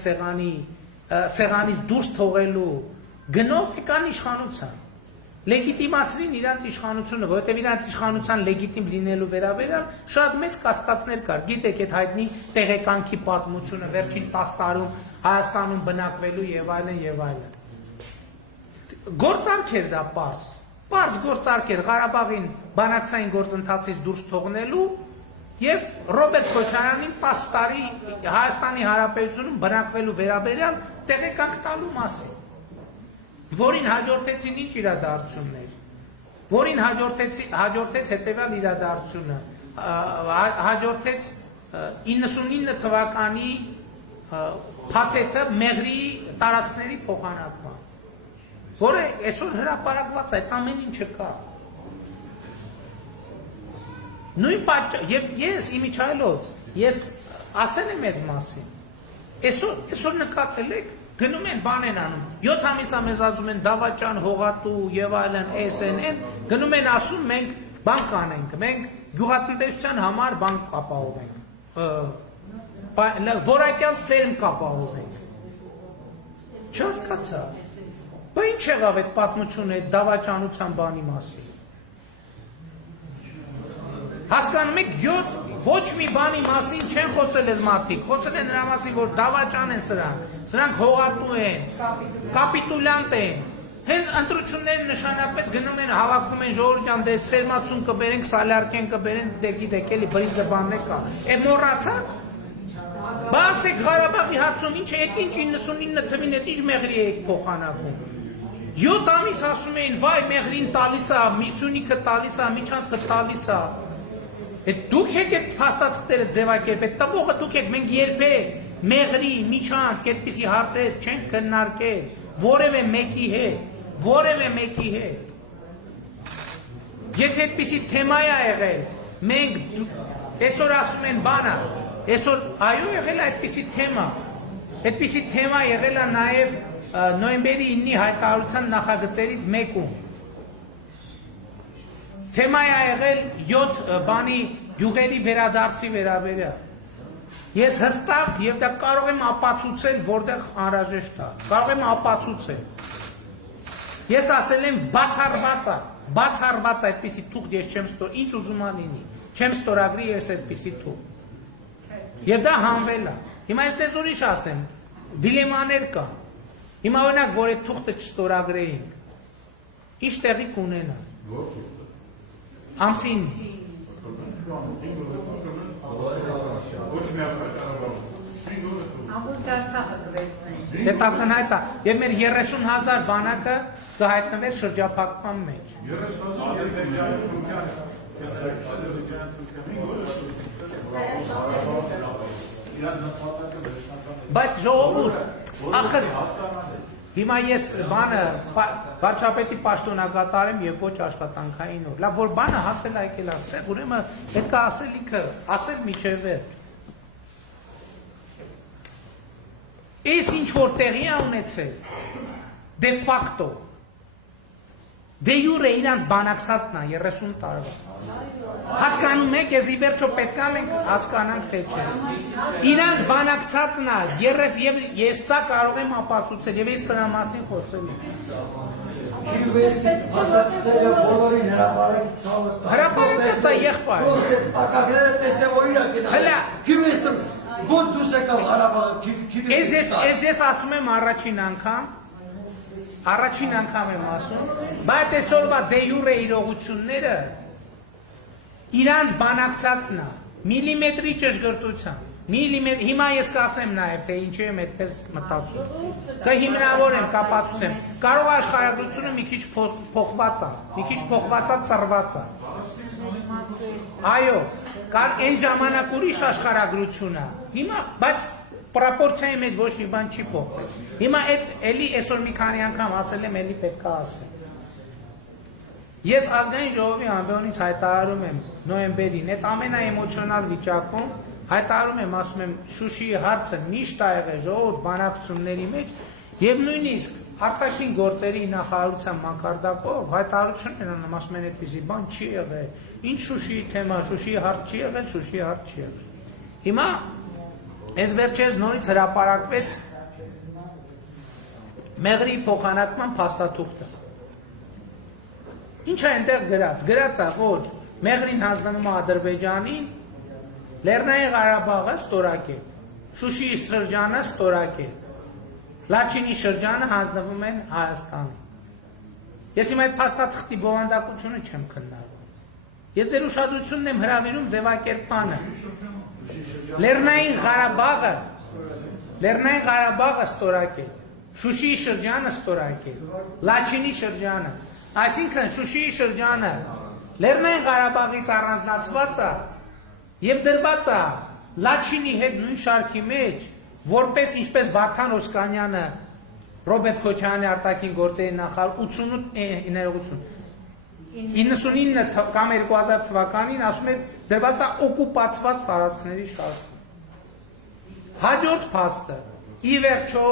սեղանից դուրս թողելու գնով եկան իշխանության։ Լեգիտիմացրին իրանց իշխանությունը, որովհետև իրանց իշխանության լեգիտիմ լինելու վերաբերյալ շատ մեծ կասկածներ կար։ Գիտեք, այդ հայտնի տեղեկանքի պատմությունը վերջին 10 տարում Հայաստանում բնակվելու եւ այլն։ Գործարք էր դա պարզ գործարք էր Ղարաբաղին բանակցային գործընթացից դուրս թողնելու եւ Ռոբերտ Քոչարյանին 10 տարի Հայաստանի Հանրապետությունում բնակվելու վերաբերյալ տեղեկանք տալու մասին, որին հաջորդեցին ինչ իրադարձություններ, որին հաջորդեց հետեւյալ իրադարձությունը, հաջորդեց 99 թվականի փաթեթը Մեղրի տարածքների փոխանակման, որը այսօր հրապարակված է, այդ ամեն ինչը կա։ Նույն պատճառ եւ ես իմիջայլոց, ես ասել եմ այս մասին։ Այսօր նկատել եք, գնում են բան են անում։ 7 ամիս է մեզ ասում են դավաճան, հողատու եւ այլն, SNN, գնում են ասում մենք բան կանենք, մենք գյուղատնտեսության համար բան կապահովենք։ Որակյալ սերմ կապահովենք։ Չհասկացա։ Բա ինչ եղավ այդ պատմությունը այդ դավաճանության բանի մասին։ Հասկանում եք, ոչ մի բանի մասին չեն խոսել այս մարդիկ, խոսել են նրա մասին, որ դավաճան են սրանք հողատու են, կապիտուլյանտ են, հենց ընտրությունները նշանակվեց, գնում են հավաքում են ժողովրդյան, դե սերմացուն կբերենք, սալարկեն կբերենք, դե գիտեք էլի բրիզը բաններ կա, մոռացա՞ք, բա ասեք Ղարաբաղի հարցում ինչ է, ինչ 99 թվին այդ ինչ Մեղրի եք փոխանակում, 7 ամիս ասում էին, վայ Մեղրին տալիս է, Սյունիքը տալիս է, Միջանցքը տալիս է, դուք եք այդ փաստաթղթերը ձևակերպել, տվողը դուք եք, մենք երբեք Մեղրի, Միջանցք, այդպիսի հարցեր չենք քննարկել, որևէ մեկի հետ, եթե այդպիսի թեմա է եղել, մենք այսօր ասում են բանը, այսօր այո եղել է այդպիսի թեմա եղել է նաև նոյեմբերի 9-ի հայտարարության նախագծերից մեկում, թեմա է եղել 7 բանի գյուղերի վերադարձի վերաբերյալ, ես հստակ եւ դա կարող եմ ապացուցել, որտեղ անհրաժեշտ է, կարող եմ ապացուցել, ես ասել եմ բացառված այդպիսի թուղթ ես չեմ ստոր, ինչ ուզում ա լինի, չեմ ստորագրի ես այդպիսի թուղթ, եւ դա հանվել է, հիմա ես դες ուրիշ ասեմ, դիլեմաներ կա, հիմա օրինակ, որ այդ թուղթը չստորագրեինք, ինչ տեղի կունենա, ամսին հետաքննայտ է և մեր 30,000 բանակը կհայտնվեր շրջափակման մեջ բայց ժողովուրդ ախր հիմա ես բանը վարչապետի պաշտոնակատար եմ եւ ոչ աշխատանքային օր։ Լավ, որ բանը հասել է եկել ասել, ուրեմն պետք է ասելիքը ասել միջև վերջ։ Էս ինչ որ տեղի է ունեցել, դե ֆակտո, դե յուրե իրանց բանակցածն է 30 տարվա։ Հասկանում եք, ես ի վերջո պետք է մենք հասկանանք թե չէ։ Իրանց բանակցածն է, եւ ես սա կարող եմ ապացուցել, եւ ես սրա մասին խոսել եմ։ Ես ասում եմ առաջին անգամ եմ ասում, բայց այսօրվա դե յուրե իրողությունները իրանց բանակցածն է, միլիմետրի ճշգրտությամբ, հիմա ես կասեմ նաև, թե ինչի եմ այդպես մտածում, կհիմնավորեմ, կապացուցեմ, կարող է աշխարհագրությունը մի քիչ փոխված է, ծռված է, այո, այն ժամանակ ուրիշ աշխարհագրություն է, հիմա, բայց պրոպորցիայի մեջ ոչ մի բան չի փոխվել, հիմա էլի այսօր մի քանի անգամ ասել եմ, էլի պետք է ասեմ, ես ազգային ժողովի անվանից հայտարարում եմ նոյեմբերին, այդ ամենաէմոցիոնալ վիճակում հայտարարում եմ, ասում եմ, Շուշիի հարցը միշտ ա եղել ժողովուրդ բանակցությունների մեջ եւ նույնիսկ արտաքին գործերի նախարարության մակարդակով հայտարարություններ անում, ասում են, այդպիսի բան չի եղել, ինչ Շուշիի թեմա, Շուշիի հարց չի եղել, Շուշիի հարց չի եղել։ Հիմա այս վերջերս նորից հրապարակվեց Մեղրի փոխանակման փաստաթուղթը։ Ինչ է այնտեղ գրած։ Գրած է, որ Մեղրին հանձնվում է Ադրբեջանին, Լեռնային Ղարաբաղը ստորակել, Շուշիի շրջանը ստորակել, Լաչինի շրջանը հանձնվում են Հայաստանին։ Ես հիմա այդ փաստաթղթի բովանդակությունը չեմ քննարկում։ Ես ձեր ուշադրությունն եմ հրավիրում ձևակերպմանը։ Լեռնային Ղարաբաղը ստորակել, Շուշիի շրջանը ստորակել, Լաչինի շրջանը, այսինքն Շուշիի շրջանը Լեռնային Ղարաբաղից առանձնացված է եւ դրված է Լաչինի հետ նույն շարքի մեջ, որպես ինչպես Վարդան Օսկանյանը, Ռոբերտ Քոչարյանի արտաքին գործերի նախարար 99 կամ 2000 թվականին ասում է դրված է օկուպացված տարածքների շարքում։ Հաջորդ փաստը ի վերջո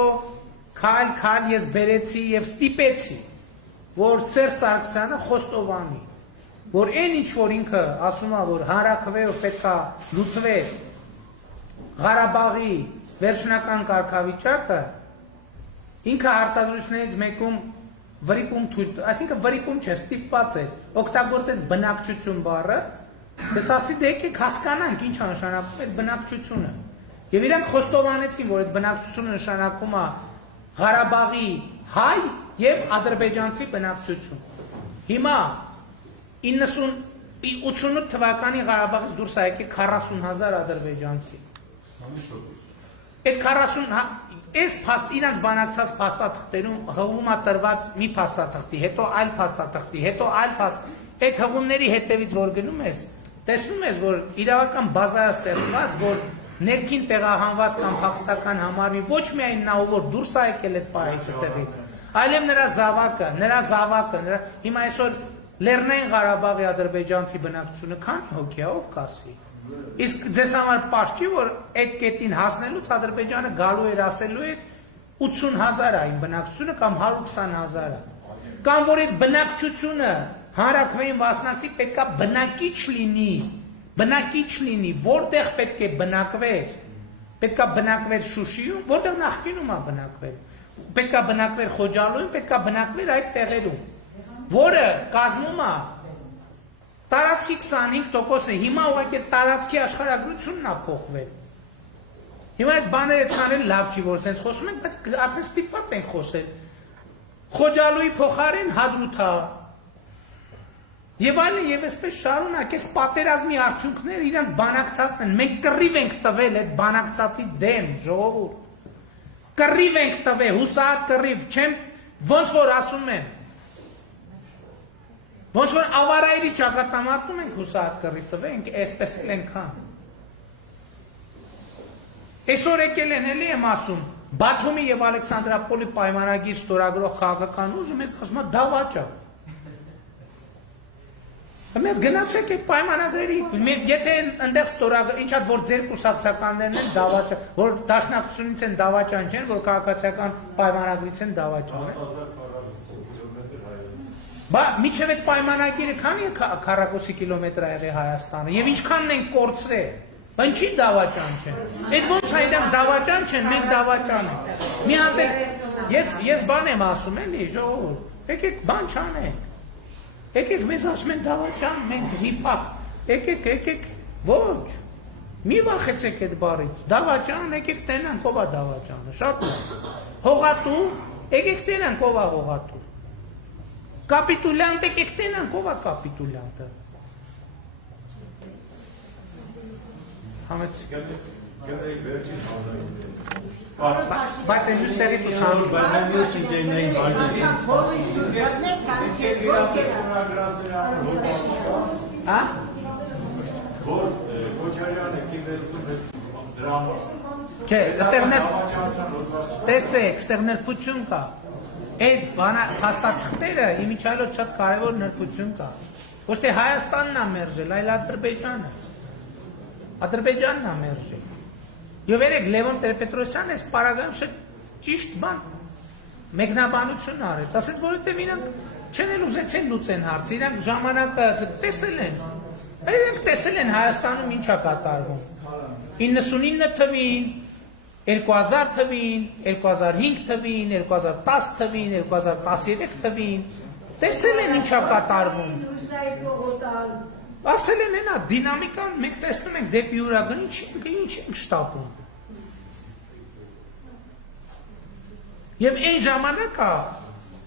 քայլ ես բերեցի եւ ստիպեցի, որ Սերժ Սարգսյանը խոստովանի, որ այն ինչ որ ինքը ասում է, որ հանրաքվեով պետքա լուծվեր Ղարաբաղի վերջնական կարգավիճակը, ինքը հարցազրույցներից մեկում վրիպում թույլ, այսինքն վրիպում չէ, ստիպված է, օգտագործեց բնակչություն բառը, դες ասի դե եկեք հասկանանք ինչ է նշանակում այդ բնակչությունը։ Եվ իրանք խոստովանեցին, որ այդ բնակչությունը նշանակում է Ղարաբաղի հայ եւ ադրբեջանցի բնակչություն։ Հիմա 88 թվականի Ղարաբաղից դուրս է եկել 40,000 ադրբեջանցի։ Այդ 40 իրանց բանակցած փաստաթղթերում հղում է տրված մի փաստաթղթի, հետո այլ փաստաթղթի, հետո այլ այդ հղումների հետևից որ գնում ես, տեսնում ես, որ իրավական բազա է ստեղծված, որ ներքին տեղահանված կամ փախստական համարվի ոչ միայն նա, որ դուրս է եկել այդ պահից այդտեղից, այլև նրա զավակը, հիմա այսօր Լեռնային Ղարաբաղի ադրբեջանցի բնակչությունը քանի հոգի է, ով կասի։ Իսկ ձեզ համար պարզ չի, որ այդ կետին հասնելուց Ադրբեջանը գալու էր ասելու էր 80,000 այն բնակչությունը կամ 120,000, կամ որ այդ բնակչությունը հանրաքվեին մասնակցի պետքա բնակիչ լինի, որտեղ պետք է բնակվեր, պետքա բնակվեր Շուշիում, որտեղ նախկինում է բնակվել, պետքա բնակվեր Խոջալույում, պետքա բնակվեր այդ տեղերում, որը կազմում է տարածքի 25%-ը, հիմա ուղղակի տարածքի աշխարհագրությունն է փոխվել։ Հիմա այս բաները այդքան լավ չի, որ սենց խոսում ենք, բայց արդեն ստիպված ենք խոսել։ Խոջալույի փոխարեն Հադրութա։ Եվ այլն եւ այսպես շարունակ, այս պատերազմի արդյունքները իրենց բանակցածն են, մենք կռիվ ենք տվել այդ բանակցածի դեմ, ժողովուրդ։ Կռիվ ենք տվել, հուսահատ կռիվ, չեմ, ոնց որ ասում եմ։ Ոնց որ ավարայերի ճակատամարտում ենք հուսահատ կռիվ տվենք, այսպես էլ ենքան։ Այսօր եկել են էլի եմ ասում, Բաթումի եւ Ալեքսանդրապոլի պայմանագիր ստորագրող քաղաքական ուժը մեզ ասում է դավաճ է։ Մենք գնացեք այդ պայմանագրերի, եթե այնտեղ ստորագրել, ինչա որ ձեր կուսակցականներն են դավաճ, որ դաշնակցությունից են դավաճան չեն, որ քաղաքացիական պայմանագրից են դավաճան։ Բա միջև այդ պայմանագիրը քանի քառակուսի կիլոմետր է եղել Հայաստանը եւ ինչքանն են կորցրել։ Ինչի դավաճան չեն։ Այդ ոնց է իրանք դավաճան չեն, մենք դավաճան ենք։ Մի հատ ես բան եմ ասում էլի, ժողովուրդ։ Եկեք բան չանենք։ Եկեք մեզ ասում են դավաճան, մենք հիփակ։ Եկեք, ոչ։ Մի վախեցեք այդ բառից։ Դավաճան, եկեք տենանք ով է դավաճանը, շատ լավ։ Հողատու, եկեք տենանք ով է հողատու։ Կապիտուլյանտ եկեք տենանք ով է կապիտուլյանտը։ Համեց Գերեի վերջին հանրային։ Բայց այն մյուս տեղից ուշանում, բայց այն մյուս ինժեներային բաժնի։ Որ Քոչարյանը կիվեցնում է դրամ։ Չէ, տեսեք, ստեղ նրբություն կա։ Այդ հաստատքները իմիջիայլոց շատ կարևոր նրբություն կա։ Ոչ թե Հայաստանն է մերժել, այլ Ադրբեջանը։ Ադրբեջանն է մերժել։ Եվ երեք Լևոն Տեր-Պետրոսյանը այս պարագայում շատ ճիշտ բան մեկնաբանություն արեց, ասեց, որովհետև իրանք չեն էլ ուզեցին լուծեն հարցը, իրանք ժամանակը տեսել են, իրանք տեսել են Հայաստանում ինչ է կատարվում։ 99 թվին, 2000 թվին, 2005 թվին, 2010 թվին, 2013 թվին, տեսել են ինչ է կատարվում։ Ասել են ենա, դինամիկան մենք տեսնում ենք դեպի ուրագն, ինչ ենք շտապում։ Եվ այն ժամանակա,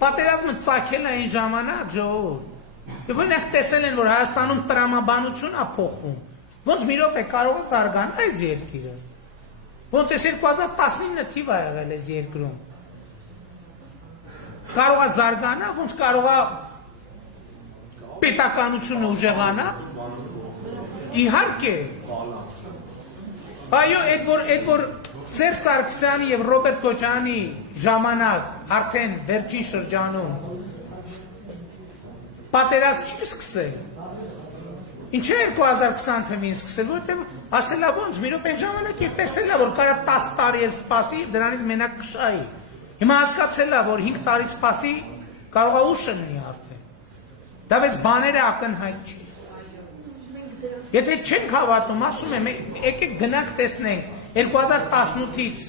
պատերազմը ծագել է այն ժամանակ, ժողովուրդ։ Եվ օրինակ տեսել են, որ Հայաստանում տրամաբանություն է փոխվում, ոնց մի րոպե կարող է զարգանալ այս երկիրը։ Ոնց այս 2019 թիվ է եղել այս երկրում։ Կարող է զարգանալ, ոնց կարող է պետականությունը ուժեղանա։ Իհարկե։ Այո, այդ որ Սերժ Սարգսյանի եւ Ռոբերտ Քոչարյանի ժամանակ արդեն վերջին շրջանում պատերազմ չի սկսել։ Ինչու 2020 թվականին սկսել, որովհետեւ ասելա ոնց մի րոպե ժամանակ եւ տեսելա որ կարա 10 տարի էլ սպասի, դրանից մենակ կշահի։ Հիմա հասկացելա որ 5 տարի սպասի կարող է ուշ լինի արդեն։ Դա վեց բաները ակնհայտ չի։ Եթե չենք հավատում, ասում եմ, եկեք գնանք տեսնենք 2018-ից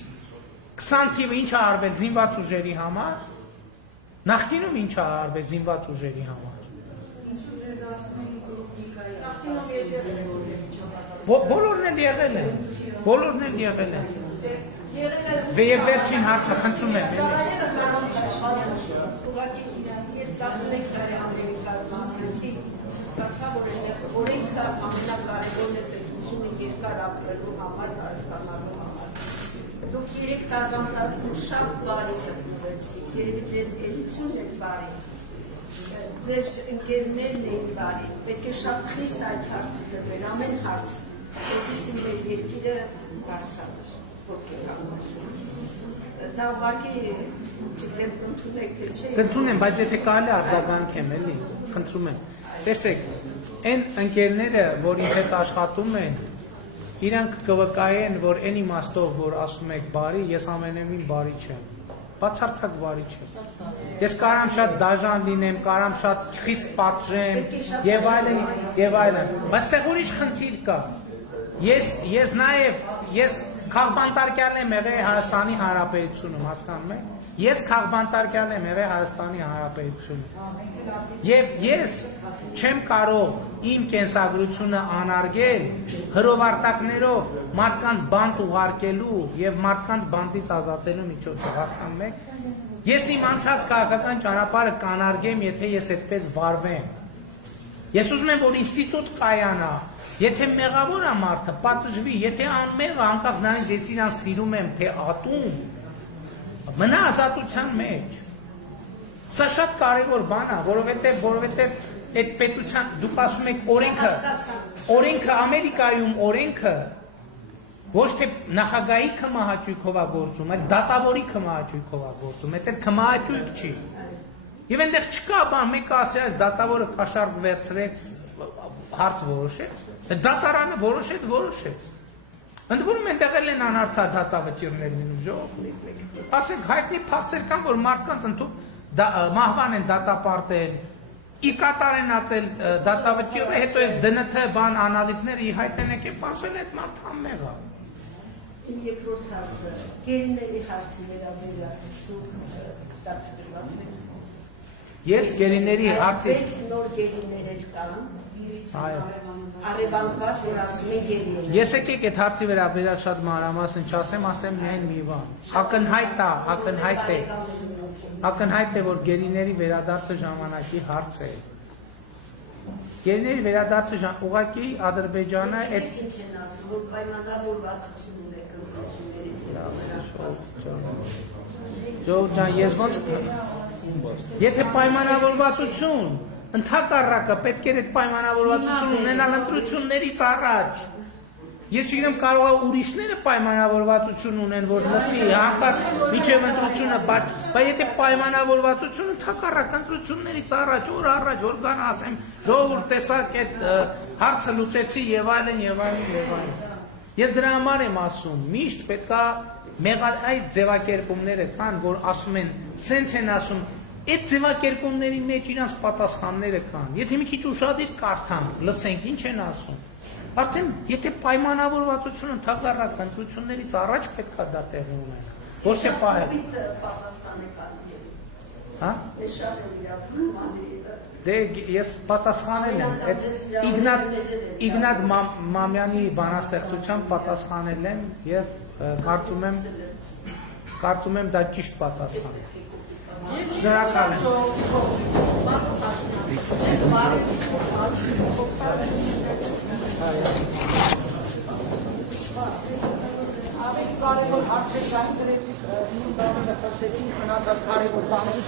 20 թիվը ինչ է արվել զինված ուժերի համար, նախկինում ինչ է արվել զինված ուժերի համար։ Ինչու ձեզ ասում են կրոպնիկայի, նախկինում ես Բոլորն էլ եղել են, բոլորն էլ եղել են։ Եվ վերջին հարցը խնդրում եմ, Ես 15 տարի Ամերիկայում ապրեցի, ստացա, որ օրենքը ամենակարևորն է պետությունը երկար ապրելու համար, տարստանալու համար։ Դուք 3 տարվա ընթացքում շատ բարի գտնվեցիք, երևի ձեր պետությունն է բարի, ձեր ընկերներն էին բարի, պետք է շատ խիստ այդ հարցը դրվել, ամեն հարց, որպեսզի մեր երկիրը դարձավ, ովքեր համար։ Դա ուղղակի չգիտեմ ընդունեք թե չէ։ Խնդրում եմ, բայց եթե կարելի արձագանքեմ, էլի, խնդրում եմ։ Տեսեք, այն ընկերները, որ ինձ հետ աշխատում են, իրանք կվկայեն, որ այն իմաստով, որ ասում եք բարի, ես ամենևին բարի չեմ։ Բացարձակ բարի չեմ։ Ես կարամ շատ դաժան լինեմ, կարամ շատ խիստ պատժեմ եւ այլն եւ այլն։ Բայց այդտեղ ուրիշ խնդիր կա։ Ես նաեւ քաղբանտարկյալ եմ եղել Հայաստանի Հանրապետությունում, հասկանում եք։ Ես քաղբանտարկյալ եմ եղել Հայաստանի Հանրապետությունում։ Եվ ես չեմ կարող իմ կենսագրությունը անարգել հրովարտակներով մարդկանց բանտ ուղարկելու եւ մարդկանց բանտից ազատելու միջոցով, հասկանում եք։ Ես իմ անցած քաղաքական ճանապարհը կանարգեմ, եթե ես այդպես վարվեմ։ Ես ուզում եմ, որ ինստիտուտ կայանա, եթե մեղավոր է մարդը, պատժվի, եթե անմեղ է, անկախ նրանից ես իրան սիրում եմ, թե ատում, մնա ազատության մեջ։ Սա շատ կարևոր բան է, որովհետև այդ պետության, դուք ասում եք օրենքը Ամերիկայում օրենքը ոչ թե նախագահի քմահաճույքով է գործում, այլ դատավորի քմահաճույքով է գործում, այդ քմահաճույք չի։ Եվ այնտեղ չկա բան, մեկը ասի այս դատավորը կաշառք վերցրեց, հարց որոշեց, դատարանը որոշեց։ Ընդ որում այնտեղ էլ են անարդար դատավճիռներ լինում, ժողովուրդ։ Ասենք հայտնի փաստեր կան, որ մարդկանց մահվան են դատապարտել, ի կատար են ածել դատավճիռը, հետո այս ԴՆԹ բան անալիզները ի հայտ են եկել, ասել այդ մարդը անմեղ է։ Իմ երկրորդ հարցը, գերիների հարցի վերաբերյալ դուք դատավորված եք։ Ես գերիների հարցի 6 նոր գերիներ կան։ Այո։ Արևանքված որ ասում են գերիներ։ Ես եկեք այդ հարցի վերաբերյալ շատ մանրամասն չասեմ, ասեմ միայն մի բան։ Ակնհայտ է, որ գերիների վերադարձը ժամանակի հարց է։ Գերիների վերադարձը ուղղակի Ադրբեջանը այդ ինչ են ասում, որ պայմանավորվածություն ունեք ընկերությունների։ Ժողովուրդ ջան, ես ոնց եթե պայմանավորվածություն ընդհակառակը պետք է այդ պայմանավորվածություն ունենալ ընտրություններից առաջ։ Ես չգիտեմ կարող է ուրիշները պայմանավորվածություն ունեն, որ լսի հանկարծ միջև ընտրությունը, բայց եթե պայմանավորվածություն ընդհակառակ ընտրություններից առաջ, օր առաջ, որ գան ասեմ, ժողովուրդ տեսակ այդ հարցը լուծեցի եւ այլն եւ այլն եւ այլն։ Ես դրա համար եմ ասում, միշտ պետքա մեղար այդ ձևակերպումները կան, որ ասում են, սենց են ասում, այդ ձևակերպումների մեջ իրանց պատասխանները կան։ Եթե մի քիչ ուշադիր կարդանք, լսենք ինչ են ասում։ Արդեն եթե պայմանավորվածությունը թակարդակ ընտրություններից առաջ պետքա դա տեղի ունենա։ Ոչ թե պահել։ պատասխանը կան։ Հա? Դե շատ է իրավունք մանրի։ Դե ես պատասխանել եմ, այդ Իգնատ Մամյանի բանաստեղծությամբ պատասխանել եմ եւ կարծում եմ դա ճիշտ պատասխան է։ Շնորհակալ Ավելի կարևոր հարցեր կանգնեցիք, ինձ դառնը խոսեցինք մնացած կարևոր բաների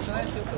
Sniper.